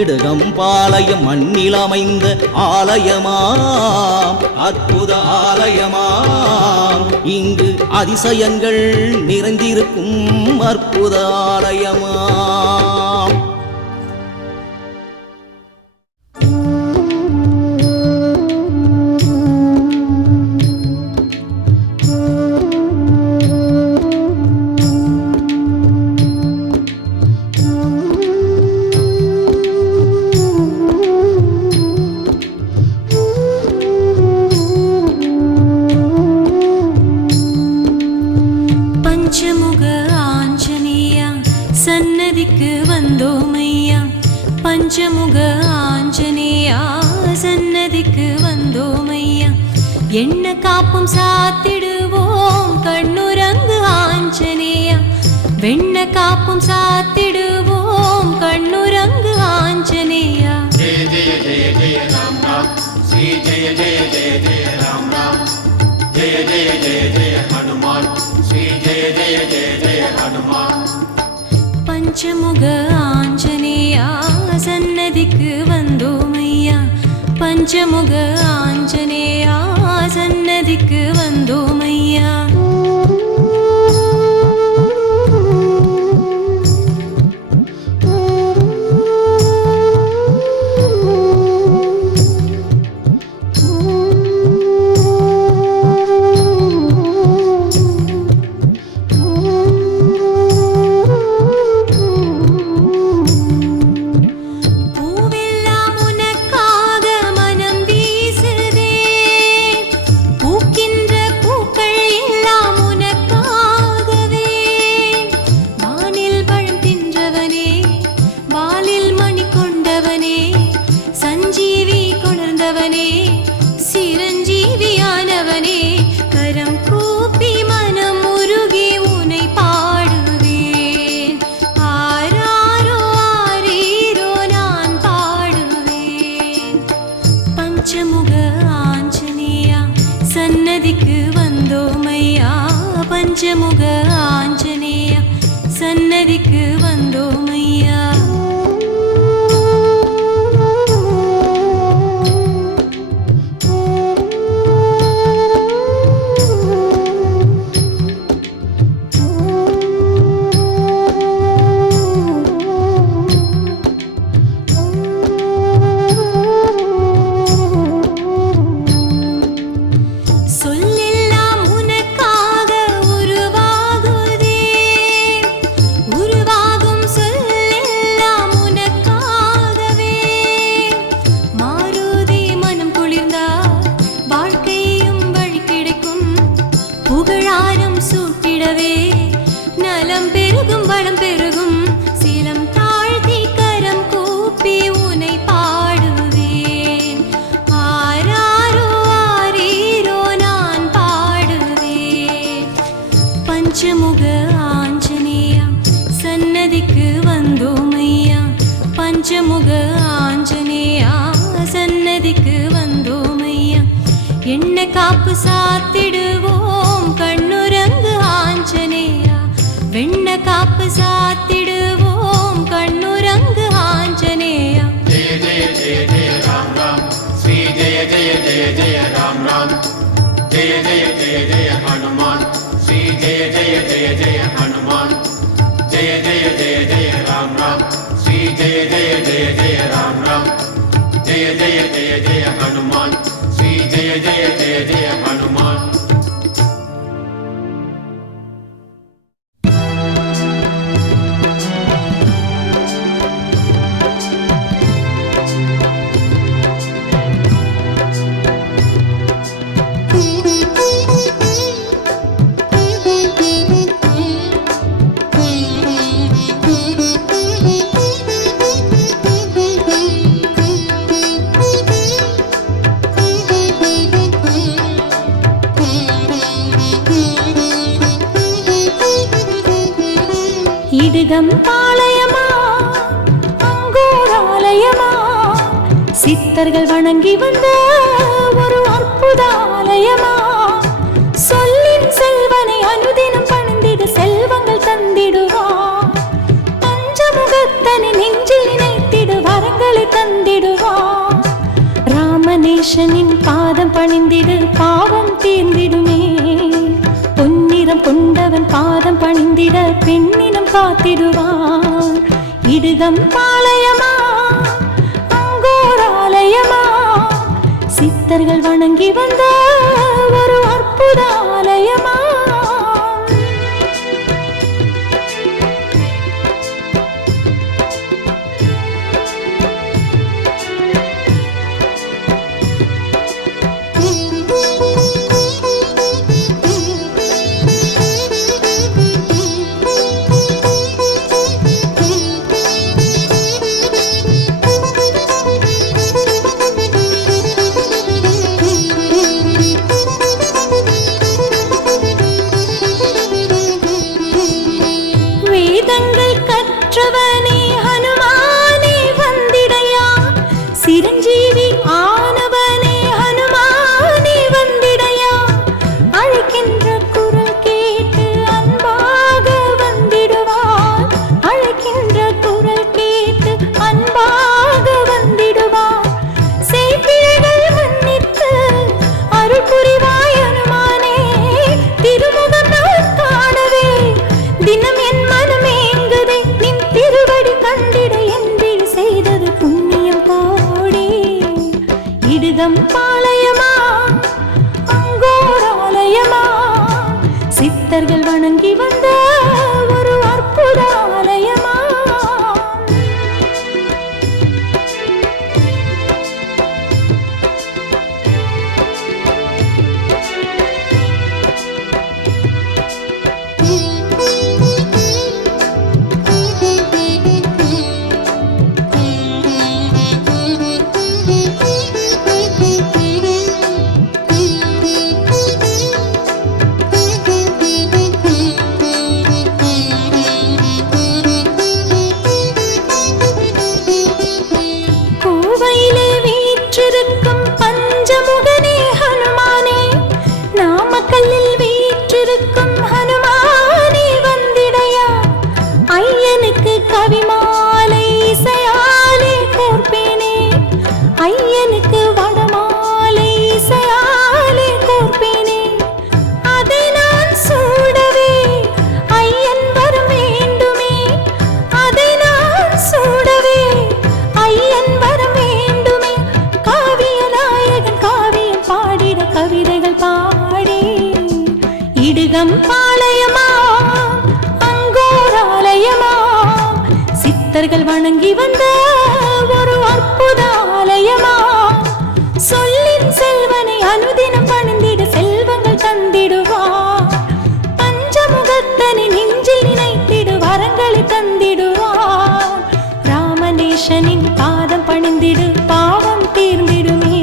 இடுகம் பாளையம் மண்ணில் அமைந்த ஆலயமாம், அற்புத ஆலயமாம். இங்கு அதிசயங்கள் நிறைந்திருக்கும் அற்புத ஆலயமாம். பஞ்சமுக ஆஞ்சநேயா சன்னதிக்கு வந்தோமையா. எண்ண காப்பும் சாத்திடுவோம் கண்ணுரங்கு ஆஞ்சநேயா. வெண்ண காப்பும் சாத்திடுவோம் கண்ணுரங்கு ஆஞ்சநேயா. ஜெய ஜெய ஜெய ஜெய ராம் ராம், ஸ்ரீ ஜெய ஜெய ஜெய ஜெய ராம் ராம். ஜெய ஜெய ஜெய ஜெய ஹனுமான், ஸ்ரீ ஜெய ஜெய ஜெய ஜெய ஹனுமான். பஞ்சமுக ஆஞ்சநேயா சன்னதிக்கு வந்தோமையா. பஞ்சமுக ஆஞ்சநேயா சன்னதிக்கு வந்தோமையா. பஞ்சமுக ஆஞ்சநேயா சன்னதிக்கு வந்தோமையா. புகழாரம் சூட்டிடவே நலம் பெருகும் வளம் பெருகும். சீலம் தாழ்த்தி கரம் கூப்பி உனை பாடுவேன். ஆராரோ ஆரீரோ நான் பாடுவேன். பஞ்சமுக ஆஞ்சநேயா சன்னதிக்கு வந்தோமையா. பஞ்சமுக ஆஞ்சநேயா சன்னதிக்கு வந்தோமையா. எண்ண காப்பு சாத்திடுவோம் கண்ணுரங்கு ஆஞ்சநேயா. வெண்ண காப்பு சாத்திடுவோம் கண்ணுரங்கு ஆஞ்சநேயா. ஜெய ஜெய ஜெய ஜெய ராம் ராம், ஸ்ரீ ஜெய ஜெய ஜெய ஜெய ராம் ராம். जय जय जय हनुमान श्री जय जय जय जय हनुमान जय जय जय जय राम राम श्री जय जय जय जय राम राम जय जय जय जय हनुमान श्री जय जय जय जय हनुमान இடுகம் பாளையமா அங்கோராலயமா சித்தர்கள் வணங்கி வந்த ஒரு அற்புத ஆலயமா சொல்லின் செல்வனை அனுதினம் பணிந்திடு செல்வங்கள் தந்திடுவா பஞ்சமுகத்தனை நெஞ்சில் நினைத்திடு வரங்களை தந்திடுவா ராமநேசனின் பாதம் பணிந்திடு பாவம் தீர்ந்திடுமே பொன்னிறம் கொண்டவன் பாதம் பணிந்திட பெண்ணினம் காத்திடுவான் இடுகம் பாளையமா அங்கோராலயமா சித்தர்கள் வணங்கி வந்த ஒரு அற்புத ஆலயமா சித்தர்கள் வணங்கி வந்த ஒரு அற்புத ஆலயமா பாளையமா அங்கோராலயமா சித்தர்கள் வணங்கி வந்த ஒரு அற்புத ஆலயமா சொல்லின் செல்வனை அனுதினம் பணிந்திட செல்வங்கள் தந்திடுவா பஞ்சமுகத்தனை நெஞ்சில் நினைத்திடு வரங்களை தந்திடுவா ராமநேசனின் பாதம் பணிந்திடு பாவம் தீர்ந்திடுமே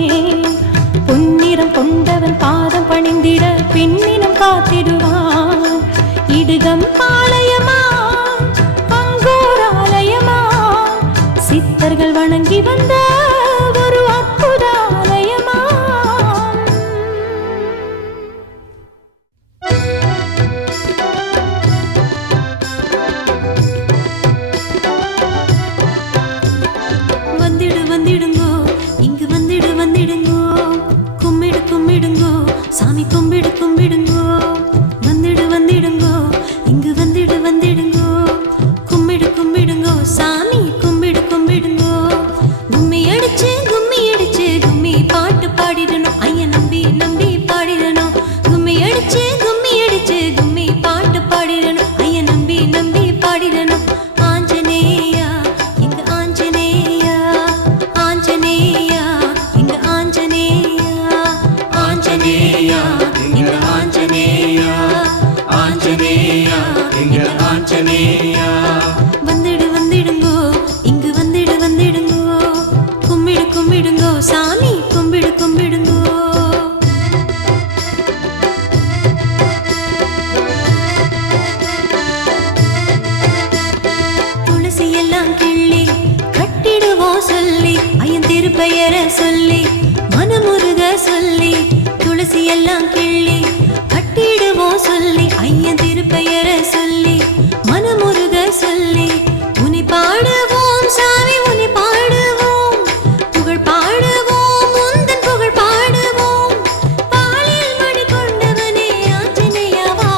பொன்னிறம் கொண்டவன் பாதம் பணிந்திட பெண்ணினம் காத்திடுவான் இடுகம் பாளையமா அங்கோராலயமா சித்தர்கள் வணங்கி வந்த ஒரு அற்புத ஆலயமா வந்திடு வந்திடுங்கோ இங்கு வந்திடு வந்திடுங்கோ கும்பிடு கும்பிடுங்கோ சாமி கும்பிடு எல்லாம் கிள்ளி கட்டிடுவோம் சொல்லி ஐயன் திருப்பெயரை சொல்லி மனமுருக சொல்லி உனி பாடுவோம் சாமி உனி பாடுவோம் புகழ் பாடுவோம் உந்தன் புகழ் பாடுவோம் பாலில் மணி கொண்டவனே ஆஞ்சநேயவா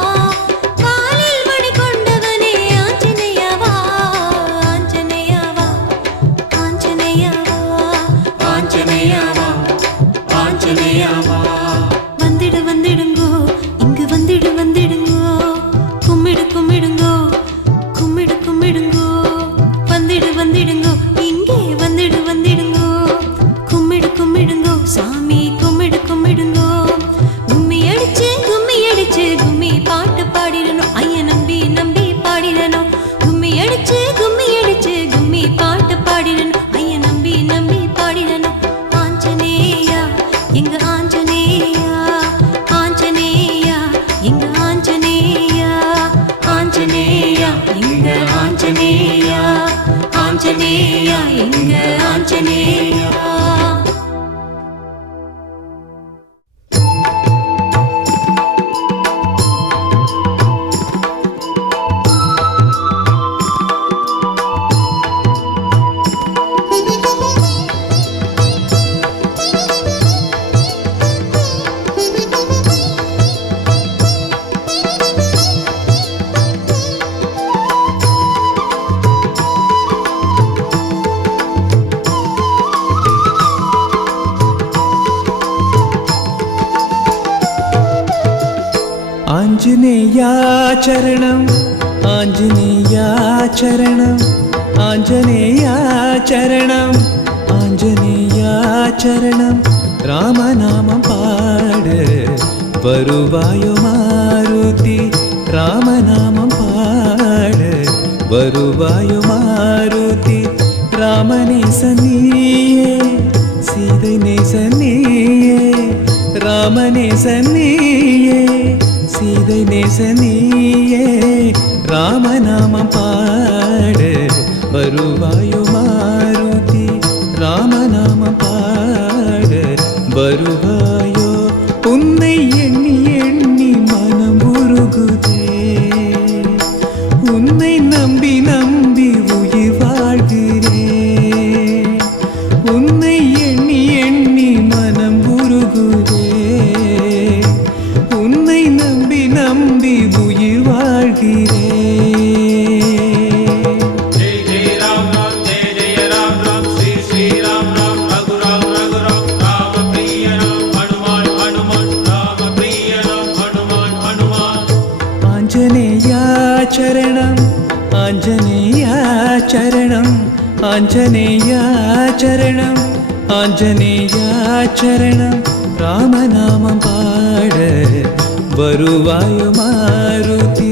பாலில் மணி கொண்டவனே ஆஞ்சநேயவா ஆஞ்சநேயவா ஆஞ்சநேயவா ஆஞ்சநேயவா ஆஞ்சநேயவா வந்துடுங்கோ இங்கு வந்துடுங்கோ கும்பிடு கும்பிடுங்கோ கும்பிடு கும்பிடுங்கோ வந்துடுங்கோ இங்கே வந்துடுங்கோ கும்பிடு கும்பிடுங்கோ சாமி கும்பிடு கும்பிடுங்கோ கும்மி அடிச்சு கும்மி பாட்டு பாடிடணும் ஐயன் நம்பி நம்பி பாடிடணும் கும்மி அடிச்சு கும்மி பாட்டு பாடிடணும் ஐயன் நம்பி நம்பி பாடிடணும் ஆஞ்சநேயா எங்க ஆஞ்சநேயா ஆஞ்சநேயா எங்க ஆஞ்சநேயா ஆஞ்சநேயா எங்க ஆஞ்சநேயா ஆஞ்சநேயா எங்க ஆஞ்சநேயா ஆஞ்சநேயாச்சரணம் ஆஞ்சநேயாச்சரணம் ஆஞ்சநேயாச்சரணம் ஆஞ்சநேயாச்சரணம் ராமநாமம் பாட வருவாயோ மாருதி ராமநாமம் பாட வருவாயோ மாருதி ராமநேசனியே சீதை நேசனியே ராமநேசனியே சீதை நேசனியே ராமநாமம் பாட வருவாயோ மாருதி ராமநாமம் பாட வருவாயோ உன்னை எண்ணி எண்ணி மனம் உருகுதே உன்னை நம்பி நம்பி உயிர் வாழ்கிறேன் உன்னை எண்ணி எண்ணி மனம் உருகுதே உன்னை நம்பி நம்பி உயிர் வாழ்கிறேன் जय जय राम राम जय जय राम राम श्री श्री राम राम रघुराम रघुराम राम प्रिय राम हनुमान हनुमान राम प्रिय राम हनुमान हनुमान ஆஞ்சநேயாச்சரணம் ஆஞ்சநேயாச்சரணம் ஆஞ்சநேயாச்சரணம் ஆஞ்சநேயாச்சரணம் ராமநாமம் பாட வருவாயோ மாருதி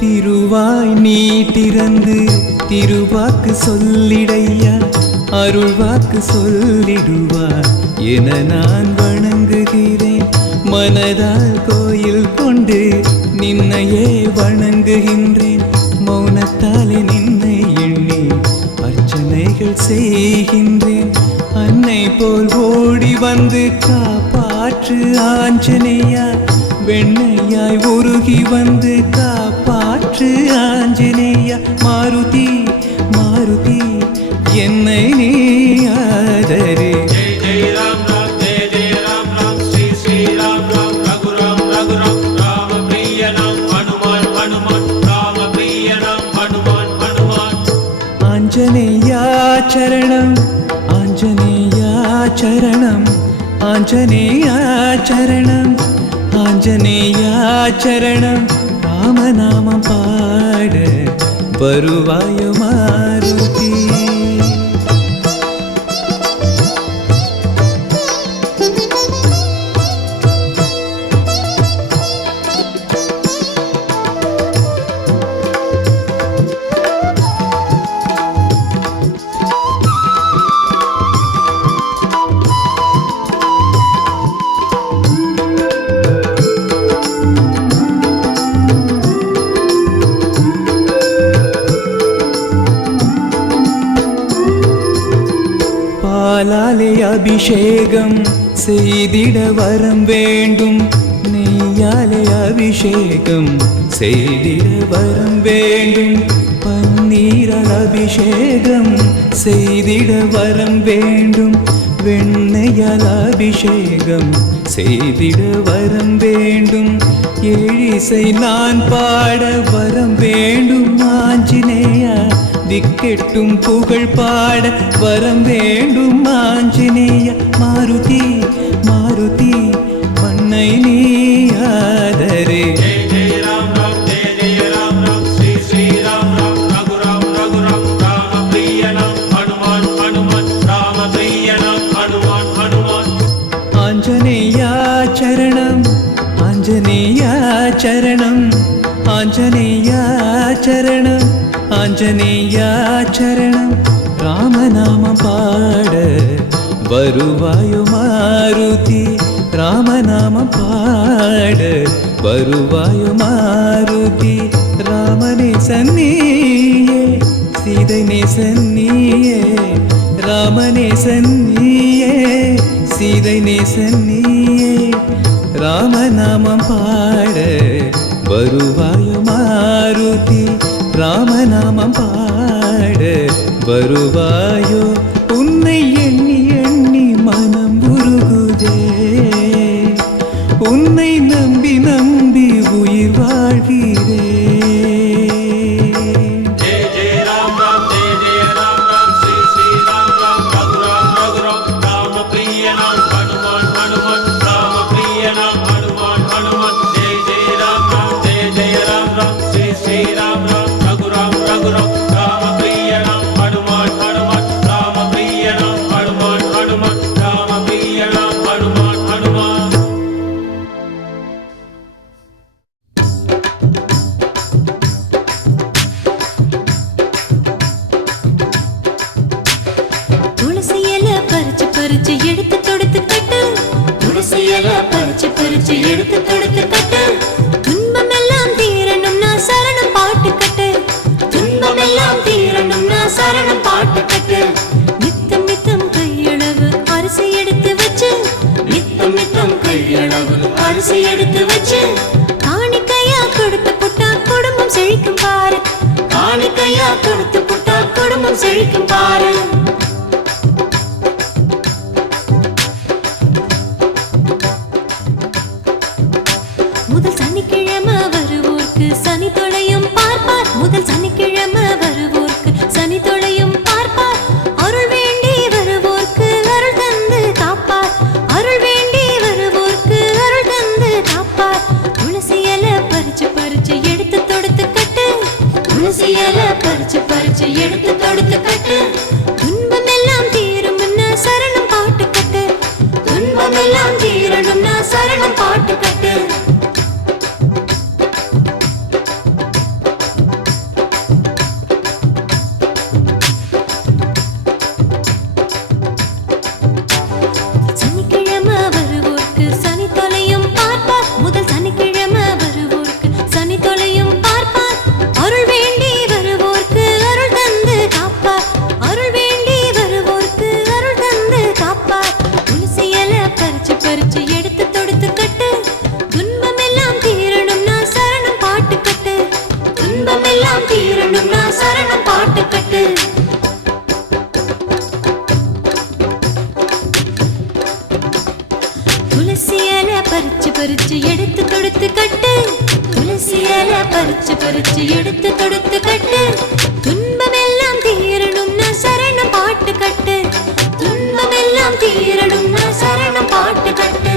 திருவாய் நீ திறந்து திருவாக்கு சொல்லிடையா அருள்வாக்கு சொல்லிடுவார் என நான் வணங்குகிறேன் மனதால் கோயில் கொண்டு நின்னையே வணங்குகின்றேன் மௌனத்தாலே நின்னை எண்ணி அர்ச்சனைகள் செய்கின்றேன் அன்னை போல் ஓடி வந்து காப்பாற்று ஆஞ்சநேயா வெண்ணையாய் உருகி வந்து காப்பாற்று ஆஞ்சநேயா மாருதி மாருதி என்னை நீ ஆதரே जय जय राम राम जय जय राम राम श्री श्री राम राम रघुराम रघुराम राम प्रिय राम हनुमान हनुमान राम प्रिय राम हनुमान हनुमान ஆஞ்சநேயாச்சரணம் ஆஞ்சநேயாச்சரணம் ஆஞ்சநேயாச்சரணம் ஆஞ்சநேயாச்சரணம் ராமநாமம் பாட வருவாயோ மாருதி அபிஷேகம் செய்திட வரம் வேண்டும், நெய்யாலே அபிஷேகம் செய்திட வரம் வேண்டும், பன்னீரால் அபிஷேகம் செய்திட வரம் வேண்டும், வெண்ணையால் அபிஷேகம் செய்திட வரம் வேண்டும், ஏழிசை நான் பாட வரம் வேண்டும் ஆஞ்சநேயா, திக்கெட்டும் புகழ் பாட வரம் வேண்டும் ஆஞ்சநேயா, மாருதி மாருதி மன்னை நீ ஆதரே. जय जय राम राम जय जय राम राम श्री श्री राम राम रघुराम रघुराम राम प्रिय नाम हनुमान हनुमान राम प्रिय नाम हनुमान हनुमान. ஆஞ்சநேயா சரணம் ஆஞ்சநேயா சரணம் ஆஞ்சநேயா சரணம் ஆஞ்சநேயா சரணம், ராமநாமம் பாட வருவாயோ மாருதி, ராமநாமம் பாட வருவாயோ மாருதி, ராமனே சன்னியே சீதை நேசன்னியே, ராமனே சன்னியே சீதை நேசன்னியே, ராமநாமம் பாட வருவாயோ மாருதி, ராமநாமம் பாட வருவாயோ, உன்னை எண்ணி எண்ணி மனம் உருகுதே, உன்னை நம்பி நம்பி உயிர் வாழ்கிறேன். जय जय राम राम जय जय राम राम श्री श्री राम राम रघुराम रघुराम राम प्रिय नाम हनुमान हनुमान राम प्रिय नाम हनुमान हनुमान. जय जय राम राम जय जय राम राम श्री श्री राम राम रघुराम रघुराम राम प्रिय नाम हनुमान हनुमान राम प्रिय नाम हनुमान हनुमान राम प्रिय नाम हनुमान हनुमान. துளசி இலை பறிச்சு பறிச்சு எடுத்து தொடுத்து கட்டு, துளசி இலை பறிச்சு பறிச்சு எடுத்து தொடுத்து கட்டு, துன்பமெல்லாம் தீரணும்னா சரணம் பாட்டு கட்டு, துன்பமெல்லாம் தீரணும்னா சரணம் பாட்டு கட்டு, நித்தம் நித்தம் கையளவு அரிசி எடுத்து வச்சு, நித்தம் நித்தம் கையளவு அரிசி எடுத்து வச்சு, காணிக்கையா கொடுத்து புட்டா குடும்பம் செழிக்கும் பாரு, காணிக்கையா கொடுத்து புட்டா குடும்பம் செழிக்கும் பாரு. முதல் சனிக்கிழமை வருவோர்க்கு சனி தொலையும் பார்ப்பார், முதல் சனிக்கிழமை வருவோர்க்கு சனி தொலையும் பார்ப்பார், அருள் வேண்டி வருவோர்க்கு அருள் தந்து காப்பார், அருள் வேண்டி வருவோர்க்கு அருள் தந்து காப்பார். துளசி இலை பறிச்சு பறிச்சு எடுத்து தொடுத்து கட்டு, துளசி இலை பறிச்சு பறிச்சு எடுத்து தொடுத்து கட்டு, துன்பமெல்லாம் தீரும்னா சரணம் பாட்டு கட்டு, துன்பமெல்லாம் தீரணும்னா சரணம் பாட்டு கட்டு. சனிக்கிழமை வருவோர்க்கு சனி தொலையும் பார்ப்பார், முதல் சனிக்கிழமை வருவோர்க்கு சனி தொலையும் பார்ப்பார், அருள் வேண்டி வருவோர்க்கு அருள் தந்து காப்பார், அருள் வேண்டி வருவோர்க்கு அருள் தந்து காப்பார். துளசி இலை பறிச்சு பறிச்சு எடுத்து தொடுத்து கட்டு, துன்பமெல்லாம் தீரணும்னா சரணம் பாட்டு கட்டு, துன்பமெல்லாம் தீரணும்னா சரணம் பாட்டு கட்டு. துளசி இலை பறிச்சு பறிச்சு எடுத்து தொடுத்து கட்டு, துளசி இலை பறிச்சு பறிச்சு எடுத்து தொடுத்து கட்டு, துன்பமெல்லாம் தீரணும்னா சரணம் பாட்டு கட்டு, துன்பமெல்லாம் தீரணும்னா சரணம் பாட்டு கட்டு,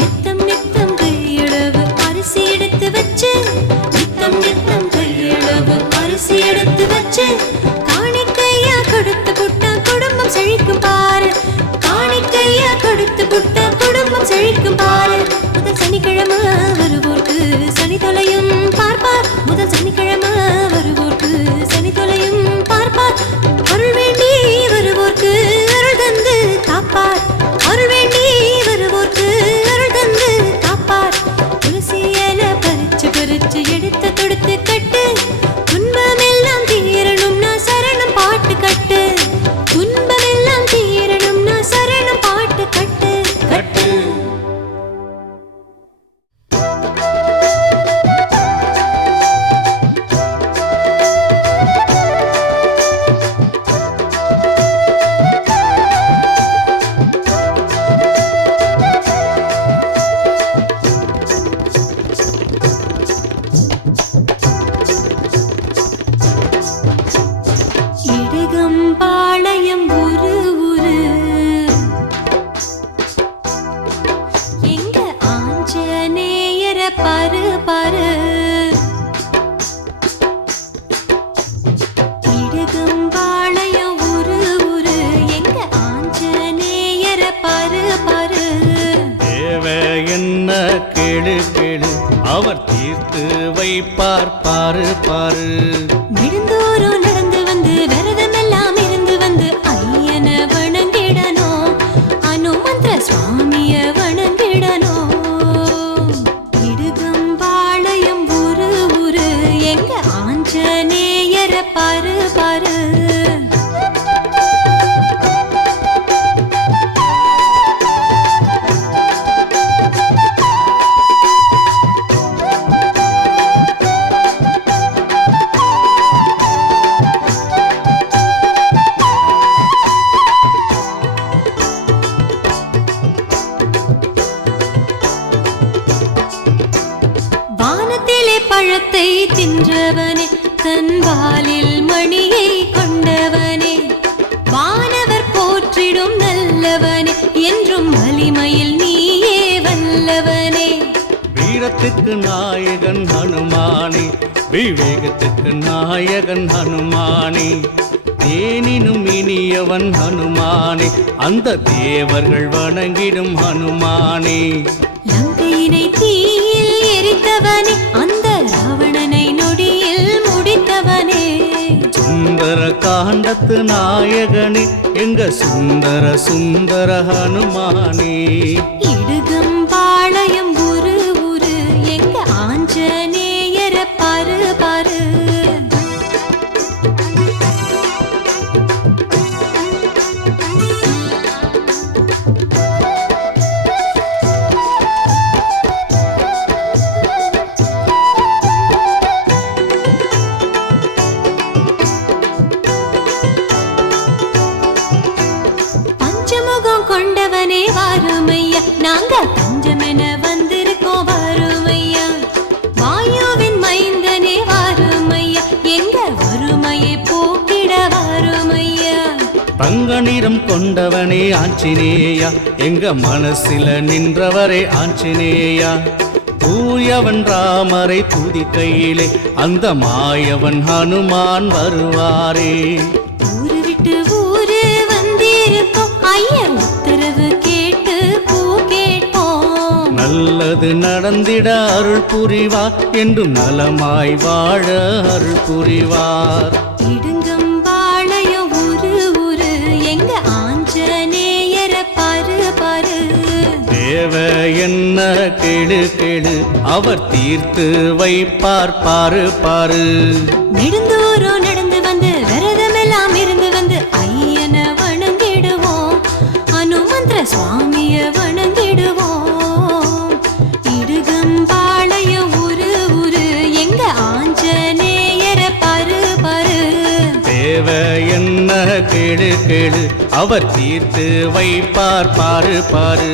நித்தம் நித்தம் கையளவு அரிசி எடுத்து வச்சு, நித்தம் நித்தம் கையளவு அரிசி எடுத்து வச்சு, காணிக்கையா கொடுத்து புட்டா குடும்பம் செழிக்கும் பாரு, காணிக்கையா கொடுத்து புட்டா குடும்பம் செழிக்கும் பாரு. முதல் சனிக்கிழமை வருவோர்க்கு சனி தொலையும் பார்ப்பார், முதல் சனிக்கிழமை வருவோர்க்கு சனி தொலையும் பார்ப்பார், அருள் வேண்டி வருவோர்க்கு அருள் தந்து காப்பார், அருள் வேண்டி வருவோர்க்கு பாரு இடுகம்பாளையம் ஊரு ஊரு எங்க ஆஞ்சநேயர பாரு பாரு தேவை என்ன கேளு கேளு அவர் தீர்த்து வைப்பார் பாரு பாரு நெடுந்தூரம் நடந்து வந்து விரதமெல்லாம் இருந்து வந்து ஐயனை வணங்கிடணும் அனுமந்திர சுவாமிய வணங்கிடணும் இடுகம்பாளையம் ஊரு ஊரு எங்க ஆஞ்சநேயர பாரு பாரு வானத்திலே பழத்தை தின்றவனே தன் வாலில் மணியை கொண்டவனே வானவர் போற்றிடும் நல்லவனே என்றும் வலிமையில் நீயே வல்லவனே வீரத்துக்கு நாயகன் ஹனுமானே விவேகத்துக்கு நாயகன் ஹனுமானே தேனினும் இனியவன் ஹனுமானே அந்த தேவர்கள் வணங்கிடும் ஹனுமானே லங்கையினை தீயில் எரித்தவனே அந்த ராவணனை நொடியில் முடித்தவனே சுந்தர காண்டத்து நாயகனே எங்க சுந்தர சுந்தர ஹனுமானே இடுகம்பாளையம் ஊரு ஊரு எங்க ஆஞ்சநேயர பாரு பாரு பஞ்சமுகம் கொண்டவனே வாருமையா நாங்க பஞ்சமென வந்திருக்கோம் வாருமையா வாயுவின் மைந்தனே வாருமையா எங்க வறுமையை போக்கிட வாருமையா தங்க நிறம் கொண்டவனே ஆஞ்சநேயா எங்க மனசில நின்றவரே ஆஞ்சநேயா தூயவன் ராமரை துதிக்கையிலே அந்த மாயவன் ஹனுமான் வருவாரே ஊரு விட்டு ஊரு வந்திருக்கோம் ஐயன் உத்தரவு கேட்டு பூ கேட்போம் நல்லது நடந்திட அருள் புரிவார் என்றும் நலமாய் வாழ அருள் புரிவார் இடுங்கம்பாளையம் ஊரு ஊரு எங்க ஆஞ்சநேயர பாரு பாரு தேவ என்ன கேளு கேளு அவர் தீர்த்து வைப்பார் பாரு பாரு நெடுந்தூரம் நடந்து வந்து விரதமெல்லாம் இருந்து வந்து ஐயனை வணங்கிடுவோம் அனுமந்திர சுவாமிய வணங்கிடுவோம் இடுகம்பாளையம் ஊரு ஊரு எங்க ஆஞ்சநேயர பாரு பாரு தேவ என்ன கேளு கேளு அவர் தீர்த்து வைப்பார் பாரு பாரு